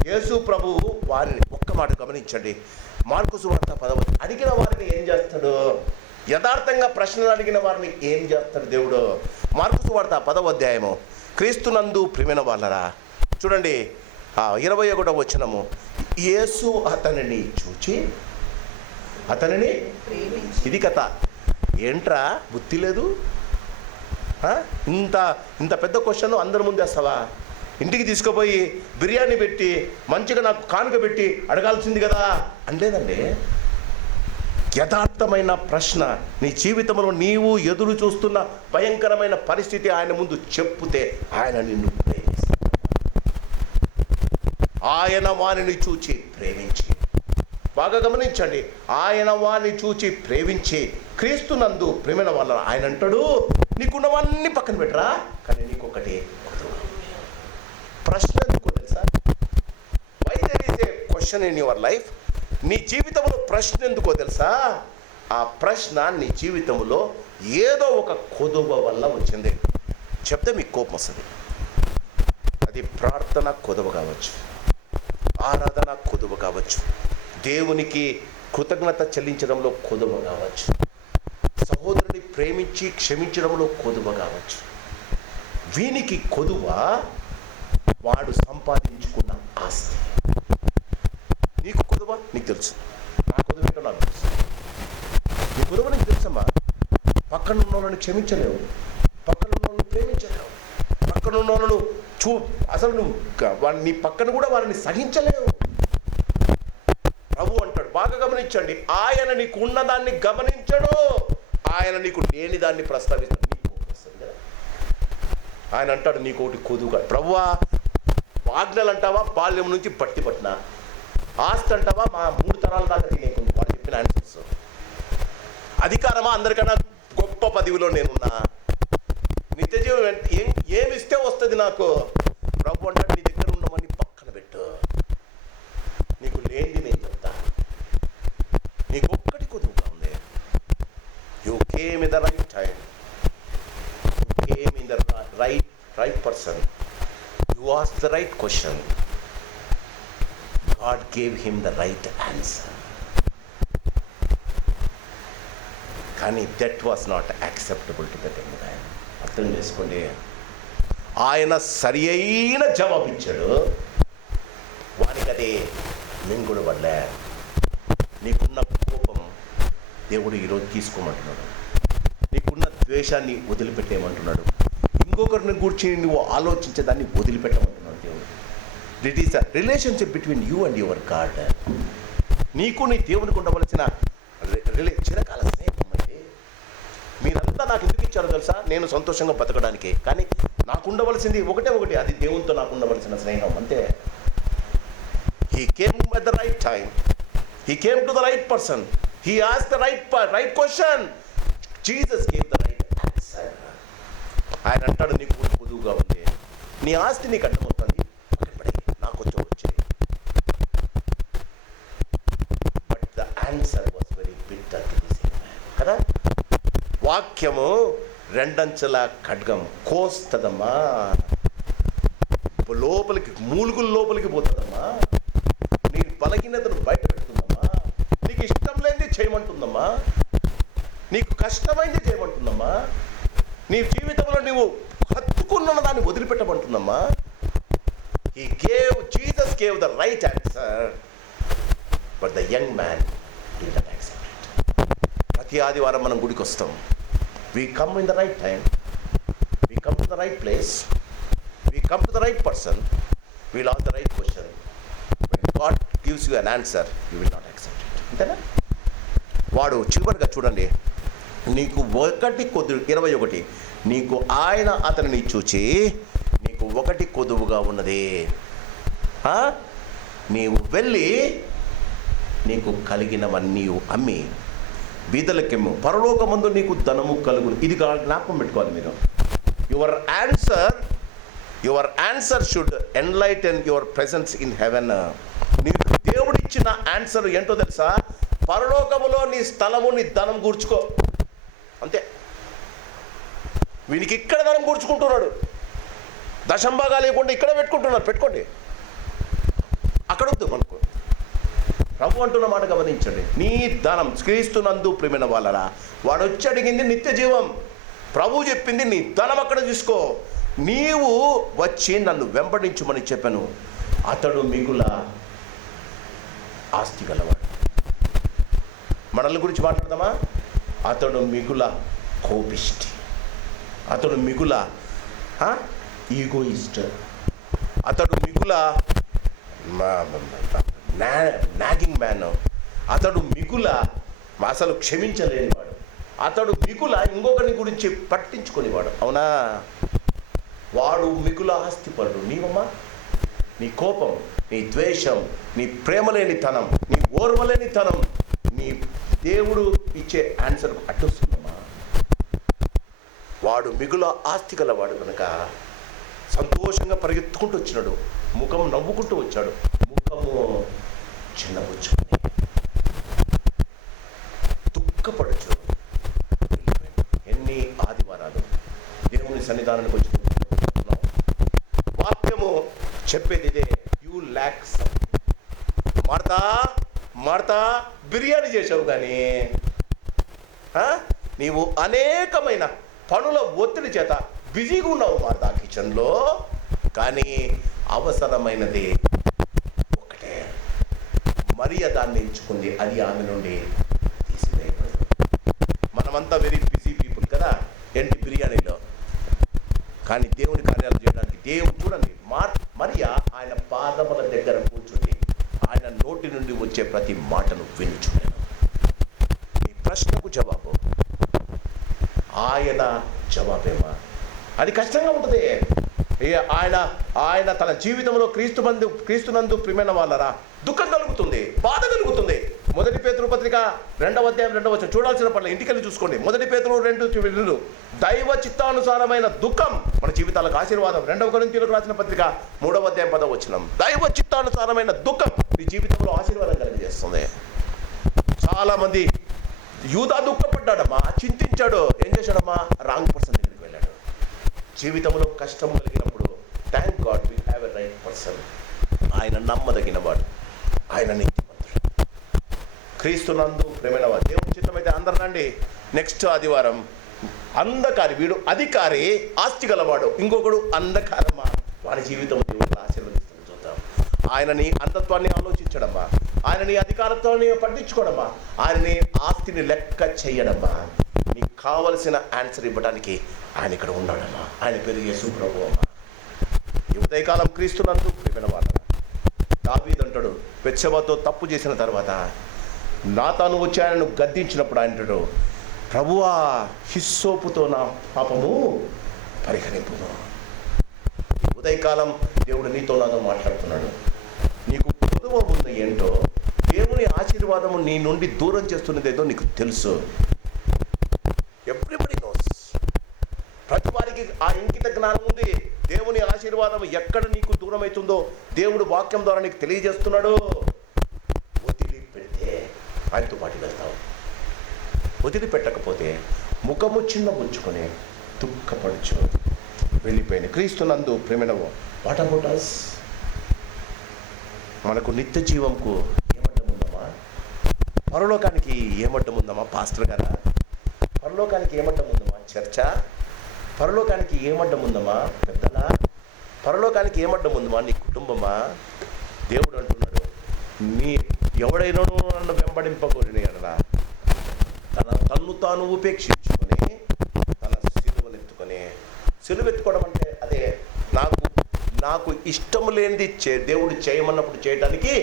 యేసు ప్రభువు వారిని ఒక్క మాట గమనించండి. మార్కు సువార్త 10వ అడిగిన వారిని ఏం చేస్తాడు? యథార్థంగా ప్రశ్నలు అడిగిన వారిని ఏం చేస్తాడు దేవుడు? మార్కు సువార్త 10వ అధ్యాయము. క్రీస్తునందు ప్రియమైన వాళ్ళరా, చూడండి 21వ వచనము. యేసు అతనిని చూచి అతనిని, ఇది కథ ఏంట్రా, బుద్ధి లేదు, ఇంత పెద్ద క్వశ్చన్ అందరి ముందు వేస్తావా? ఇంటికి తీసుకుపోయి బిర్యానీ పెట్టి మంచిగా నాకు కానుక పెట్టి అడగాల్సింది కదా అంటేదండి. యథార్థమైన ప్రశ్న, నీ జీవితంలో నీవు ఎదురు చూస్తున్న భయంకరమైన పరిస్థితి ఆయన ముందు చెప్పుతే ఆయన నిన్ను ప్రేమిస్తాడు. ఆయన వారిని చూచి ప్రేమించి, బాగా గమనించండి, ఆయన వారిని చూచి ప్రేమించి క్రీస్తునందు ప్రేమైన వాళ్ళ ఆయన అంటాడు, నీకున్నవన్నీ పక్కన పెట్టరా, కానీ నీకొకటి ప్రశ్న ఎందుకో తెలుసా? Why there is a question in your life. నీ జీవితంలో ప్రశ్న ఎందుకో తెలుసా? ఆ ప్రశ్న నీ జీవితంలో ఏదో ఒక కొదువ వల్ల వచ్చింది. చెప్తే మీకు కోపం వస్తుంది. అది ప్రార్థన కొదువ కావచ్చు, ఆరాధన కొదువ కావచ్చు, దేవునికి కృతజ్ఞత చెల్లించడంలో కొదువ కావచ్చు, సహోదరుని ప్రేమించి క్షమించడంలో కొదువ కావచ్చు. వీనికి కొదువ వాడు సంపాదించుకున్న ఆస్తి. నీకు కొదువ నీకు తెలుసు, నా కొదువ ఏంటో నాకు తెలుసు. నీ కొదువ నీకు తెలుసమ్మా. పక్కన ఉన్న వాళ్ళని క్షమించలేవు, పక్కన ఉన్న వాళ్ళని ప్రేమించలేవు, పక్కన ఉన్న వాళ్ళను అసలు నువ్వు నీ పక్కన కూడా వారిని సహించలేవు. ప్రభు అంటాడు, బాగా గమనించు, గమనించండి, ఆయన నీకు ఉన్నదాన్ని గమనించడు, ఆయన నీకు లేని దాన్ని ప్రస్తావిస్తాడు. నీకు వస్తుంది కదా, ఆయన అంటాడు నీకు ఒకటి కొదువుగా. ప్రభువా, ఆజ్ఞలు అంటావా, బాల్యం నుంచి బట్టి పట్టిన, ఆస్తి అంటావా, మా 3 తరాల దాకా తినేకుంది. వాడు చెప్పిన ఆన్సర్స్. అధికారమా, అందరికన్నా గొప్ప పదవిలో నేనున్నా, నిత్య జీవం ఏమిస్తే వస్తుంది నాకు. ప్రభు అంటాడు నీ దగ్గర ఉన్నవన్నీ పక్కన పెట్టు, నీకు లేనిది నేను చెప్తా, నీకు ఒక్కటి కొద్దుగా ఉంది. You came in the right time, you came in the right person, you ask the right question, God gave him the right answer. కానీ that was not acceptable to the king. అర్థం చేసుకోండి, ఆయన సరి అయిన జవాబు ఇచ్చాడు, వానికి అదే మింగుడు పడలే. నీకున్న కోపం దేవుడు ఈరోజు తీసుకోమంటున్నాడు, నీకున్న ద్వేషాన్ని వదిలిపెట్టేయమంటున్నాడు, ఇంకొకరిని గురించి నువ్వు ఆలోచించేదాన్ని వదిలిపెట్టమంటున్నాడు దేవుడు. It is a relationship between you and your God. నీకు నీ దేవునికి ఉండవలసిన చిరకాల స్నేహం. అంటే మీరంతా నాకు ఎందుకు ఇచ్చారో తెలుసా? నేను సంతోషంగా బతకడానికే. కానీ నాకు ఉండవలసింది ఒకటే, అది దేవునితో నాకు ఉండవలసిన స్నేహం, అంతే. He came at the right time, he came to the right person, he asked the right question, Jesus gave the right answer. ఆయన అంటాడు నీకు పొదువుగా ఉంది, నీ ఆస్తి నీకు అడ్డమవుతుంది, నాకు వచ్చే. But the answer was very bitter to this man కదా. వాక్యము 2 అంచెల ఖడ్గం కోస్తదమ్మా, లోపలికి మూలుగుల లోపలికి పోతుందమ్మా, నీ బలహీనతను బయట పెడుతుందమ్మా, నీకు ఇష్టం లేనిది చేయమంటుందమ్మా, నీకు కష్టమైంది చేయమంటుందమ్మా, నీ జీవితంలో నువ్వు హత్తుకున్న దాన్ని వదిలిపెట్టమంటుందమ్మా. Jesus gave the right answer, but the young man did not accept it. ప్రతి ఆదివారం మనం గుడికి వస్తాం. We come in the right time, we come to the right place, we come to the right person, we will ask the right question. When God gives you an answer, you will not accept it. అంతేనా? వాడు చివరిగా చూడండి, నీకు 1:21, నీకు ఆయన అతనిని చూచి నీకు 1 కొదువుగా ఉన్నది, నీవు వెళ్ళి నీకు కలిగినవన్నీ అమ్మి బీదలకెమ్ము, పరలోకమందు నీకు ధనము కలుగును. ఇది జ్ఞాపకం పెట్టుకోవాలి మీరు. Your answer should enlighten your presence in heaven. నీకు దేవుడిచ్చిన ఆన్సర్ ఏంటో తెలుసా? పరలోకములో నీ స్థలము, నీ ధనం కూర్చుకో, అంతే. వీనికి ఇక్కడ ధనం కూర్చుకుంటున్నాడు, దశంభాగా లేకుండా ఇక్కడ పెట్టుకోండి, అక్కడ వద్దు మనకు. ప్రభు అంటున్న మాట గమనించండి, నీ ధనం క్రీస్తునందు ప్రియమైన వాళ్ళరా, వాడు వచ్చి అడిగింది నిత్య జీవం. ప్రభు చెప్పింది నీ ధనం అక్కడ తీసుకో, నీవు వచ్చి నన్ను వెంబడించుమని చెప్పాను. అతడు మిగుల ఆస్తి గలవాడు. మనల్ని గురించి మాట్లాడదామా? అతడు మిగుల కోపిష్టి, అతడు మిగుల ఈగోయిస్ట్, అతడు మిగుల నాగింగ్ మ్యాన్, అతడు మిగుల అసలు క్షమించలేనివాడు, అతడు మిగుల ఇంకొకరిని గురించి పట్టించుకునేవాడు. అవునా? వాడు మిగుల ఆస్తిపరుడు. నీవమ్మా, నీ కోపం, నీ ద్వేషం, నీ ప్రేమలేనితనం, నీ ఓర్వలేనితనం, నీ దేవుడు ఇచ్చే ఆన్సర్కు అడ్డొస్తుందమ్మా. వాడు మిగుల ఆస్తి గలవాడు కనుక సంతోషంగా పరిగెత్తుకుంటూ వచ్చినాడు, ముఖం నవ్వుకుంటూ వచ్చాడు, ముఖము చిన్నబుచ్చుకొని దుఃఖపడచ్చు. ఎన్ని ఆదివారాలు దేవుని సన్నిధానానికి వచ్చి వాక్యము చెప్పేది ఇదే. You lack some. Martha biryani చేసావు కానీ నీవు అనేకమైన పనుల ఒత్తిడి చేత బిజీగా ఉన్నావు మార్తా కిచెన్లో. కానీ అవసరమైనది ఒకటే, మరియ దాన్ని ఎంచుకుంది, అది ఆమె నుండి తీసివేయబడింది. మనమంతా వెరీ బిజీ పీపుల్ కదా ఏంటి బిర్యానీలో. కానీ దేవుని కార్యాలు చేయడానికి దేవుడు చూడండి, మరియ ఆయన పాదముల దగ్గర కూర్చుండి ఆయన నోటి నుండి వచ్చే ప్రతి మాటను విని చూడాను. ఆయన జవాబేమా? అది కష్టంగా ఉంటుంది. ఆయన తన జీవితంలో క్రీస్తునందు ప్రియమైన వాళ్ళరా దుఃఖం కలుగుతుంది, బాధ కలుగుతుంది. 1 పేతురు పత్రిక 2వ అధ్యాయం 2వ వచనం చూడాల్సిన పనులు ఇంటికెళ్ళి చూసుకోండి. 1 పేతురు 2:2 దైవ చిత్తానుసారమైన దుఃఖం మన జీవితాలకు ఆశీర్వాదం. 2వ కొరింథీయులకు రాసిన పత్రిక 3వ అధ్యాయం 10వ వచనం దైవ చిత్తానుసారమైన దుఃఖం నీ జీవితంలో ఆశీర్వాదం కలిగజేస్తుంది. చాలా మంది యూదా దుఃఖపడ్డాడమ్మా, చింతించాడు. ఏం చేశాడమ్మా? రాంగ్ పర్సన్ దగ్గరికి వెళ్ళాడు. జీవితంలో కష్టం కలిగినప్పుడు thank God we have a right person. ఆయన నమ్మదగినవాడు, ఆయన నీతిమంతుడు. క్రీస్తునందు ప్రేమైన వాడు. దేవుని చిత్తమైతే అందరు రండి. నెక్స్ట్ ఆదివారం అంధకారి, వీడు అధికారి, ఆస్తి గలవాడు. ఇంకొకడు అంధకారమా, వాడి జీవితం దేవుడు ఆశీర్వదిస్తుంది. చూద్దాం. ఆయన నీ అంధత్వాన్ని ఆలోచించడమ్మా, ఆయన నీ అధికారత్వాన్ని పట్టించుకోవడమ్మా, ఆయన నీ ఆస్తిని లెక్క చేయడమ్మా. నీకు కావలసిన ఆన్సర్ ఇవ్వడానికి ఆయన ఇక్కడ ఉన్నాడమ్మా. ఆయన పేరు యేసు ప్రభువు అమ్మా. ఈ ఉదయకాలం క్రీస్తునందు ప్రియమైన వాళ్ళ దావీదు అంటాడు, బెత్షెబతో తప్పు చేసిన తర్వాత నాతాను వచ్చి ఆయనను గద్దించినప్పుడు ఆయన అంటాడు, ప్రభువా హిస్సోపుతో నా పాపము పరిహరింపును. ఉదయకాలం దేవుడు నీతో నాతో మాట్లాడుతున్నాడు. నీకు పొదువ ఉన్న ఏంటో, దేవుని ఆశీర్వాదము నీ నుండి దూరం చేస్తున్నదేదో నీకు తెలుసు. Everybody knows. ప్రతి వారికి ఆ ఇంకిత జ్ఞానం ఉంది. దేవుని ఆశీర్వాదం ఎక్కడ నీకు దూరం అవుతుందో దేవుడు వాక్యం ద్వారా నీకు తెలియజేస్తున్నాడు. వదిలిపెడితే ఆయనతో పాటు వెళ్తావు. వదిలిపెట్టకపోతే ముఖము చిన్నబుచ్చుకొని దుఃఖపడుచు వెళ్ళిపోయింది. క్రీస్తునందు ప్రేమనవు వాట్ అబౌట్ us? మనకు నిత్య జీవంకు ఏమడ్డం ఉందమ్మా? పరలోకానికి ఏమడ్డం ఉందమ్మా? పాస్టర్ గారా, పరలోకానికి ఏమడ్డం ఉందమ్మా? చర్చ, పరలోకానికి ఏమడ్డం ఉందమ్మా? పెద్దలా, పరలోకానికి ఏమడ్డం ఉందమ్మా? నీ కుటుంబమా? దేవుడు అంటున్నాడు, నీ ఎవడైనా నన్ను వెంబడింపకూడని ఎడలా తన్ను తాను ఉపేక్షించుకొని తన సిలువెత్తుకోవడం అంటే అదే నాకు ఇష్టం లేనిది దేవుడు చేయమన్నప్పుడు చేయడానికి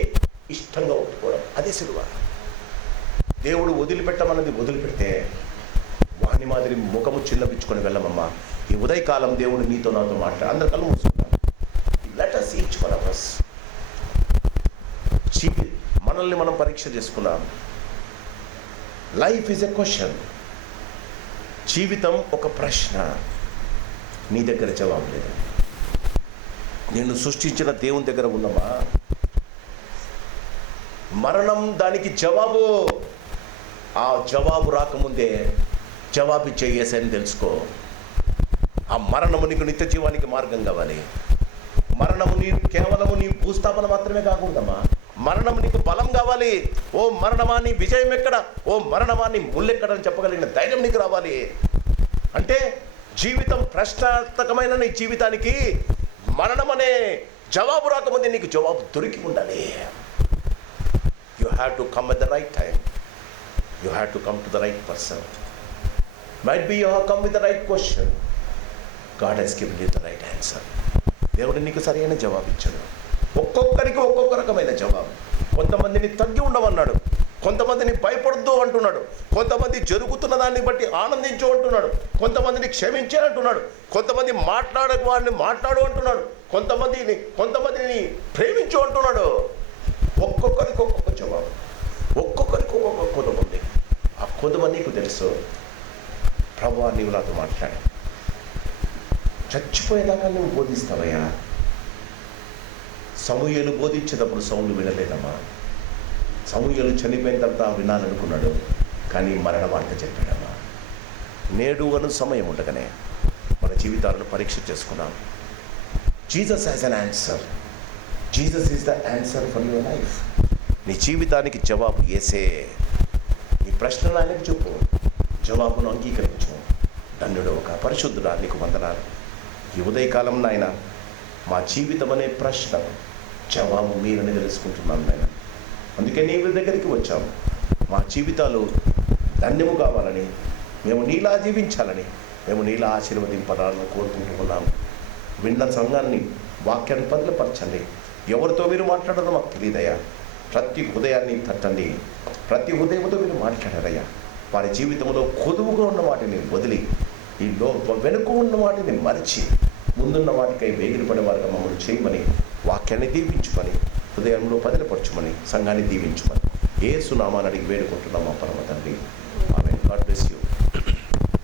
ఇష్టంగా ఒప్పుకోవడం, అదే సిలువ. దేవుడు వదిలిపెట్టమన్నది వదిలిపెడితే వాని మాదిరి ముఖము చిన్నపించుకొని వెళ్ళమమ్మా. ఈ ఉదయకాలం దేవుడు నీతో నాతో మాట్లాడు. అందరు కళ్ళు మూసుకుందాం. Let us each one of us మనల్ని మనం పరీక్ష చేసుకున్నాం. Life is a question. జీవితం ఒక ప్రశ్న. నీ దగ్గర జవాబు లేదు. నిన్ను సృష్టించిన దేవుని దగ్గర ఉందమ్మా. మరణం దానికి జవాబు. ఆ జవాబు రాకముందే జవాబిచ్చే యేసయ్యని తెలుసుకో. ఆ మరణము నీకు నిత్య జీవానికి మార్గం కావాలి. మరణము కేవలము నీ భూస్థాపన మాత్రమే కాకూడదమ్మా. మరణము నీకు బలం కావాలి. ఓ మరణమా నీ విజయం ఎక్కడ, ఓ మరణమా నీ ముళ్ళెక్కడని చెప్పగలిగిన ధైర్యం నీకు రావాలి. అంటే జీవితం ప్రశ్నార్థకమైన నీ జీవితానికి మరణం అనే జవాబు రాకముందే నీకు జవాబు దొరికి ఉండాలి. You have to come at the right time. You have to come to the right person. Might be you have come with the right question. God has given you the right answer. దేవుడు నీకు సరైన జవాబు ఇచ్చాడు. ఒక్కొక్కరికి ఒక్కొక్క రకమైన జవాబు. కొంతమందిని తగ్గి ఉండమన్నాడు, కొంతమందిని భయపడద్దు అంటున్నాడు, కొంతమంది జరుగుతున్న దాన్ని బట్టి ఆనందించు అంటున్నాడు, కొంతమందిని క్షమించే అంటున్నాడు, కొంతమంది మాట్లాడక వాడిని మాట్లాడు అంటున్నాడు, కొంతమందిని ప్రేమించు అంటున్నాడు. ఒక్కొక్కరికి ఒక్కొక్క జవాబు, ఒక్కొక్కరికి ఒక్కొక్క కొంతమంది. ఆ కొంతమంది నీకు తెలుసు. ప్రభువా నీవు నాతో మాట్లాడు. చచ్చిపోయేదాకా నువ్వు బోధిస్తావయ్యా. సమూయేలు బోధించేటప్పుడు సౌలు వినలేదమ్మా. సమూయేలు చనిపోయిన తర్వాత వినాలనుకున్నాడు, కానీ మరణ వార్త చెప్పాడమ్మా. నేడు అను సమయం ఉండగానే మన జీవితాలను పరీక్ష చేసుకున్నాం. Jesus has an answer. Jesus is the answer for your life. నీ జీవితానికి జవాబు యేసే. నీ ప్రశ్నలు ఆయనకు చెప్పు, జవాబును అంగీకరించు. ధన్యుడు ఒక పరిశుద్ధుడా, నీకు వందనాలు. ఈ ఉదయకాలం నాయన మా జీవితం అనే ప్రశ్న జవాబు మీరని తెలుసుకుంటున్నాను నాయన. అందుకే నీ దగ్గరికి వచ్చాము. మా జీవితాలు ధన్యము కావాలని, మేము నీలా జీవించాలని, మేము నీలా ఆశీర్వదింపడాలని కోరుకుంటున్నాము. విన్న సంఘాన్ని వాక్యాన్ని బదులుపరచండి. ఎవరితో మీరు మాట్లాడారో మాకు తెలియదయ్యా. ప్రతి ఉదయాన్ని తట్టండి. ప్రతి ఉదయంతో మీరు మాట్లాడారయ్యా. వారి జీవితంలో కొదువుగా ఉన్న వాటిని వదిలి ఈ వెనుక ఉన్న వాటిని మరిచి ముందున్న వాటికై వేగిరపడే వారిగా మమ్మల్ని చేయమని, వాక్యాన్ని దీవించుమని, హృదయంలో పదిలపరచుమని, సంఘాన్ని దీవించుమని యేసు నామాన్ని అడిగి వేడుకుంటున్నాం మా పరమ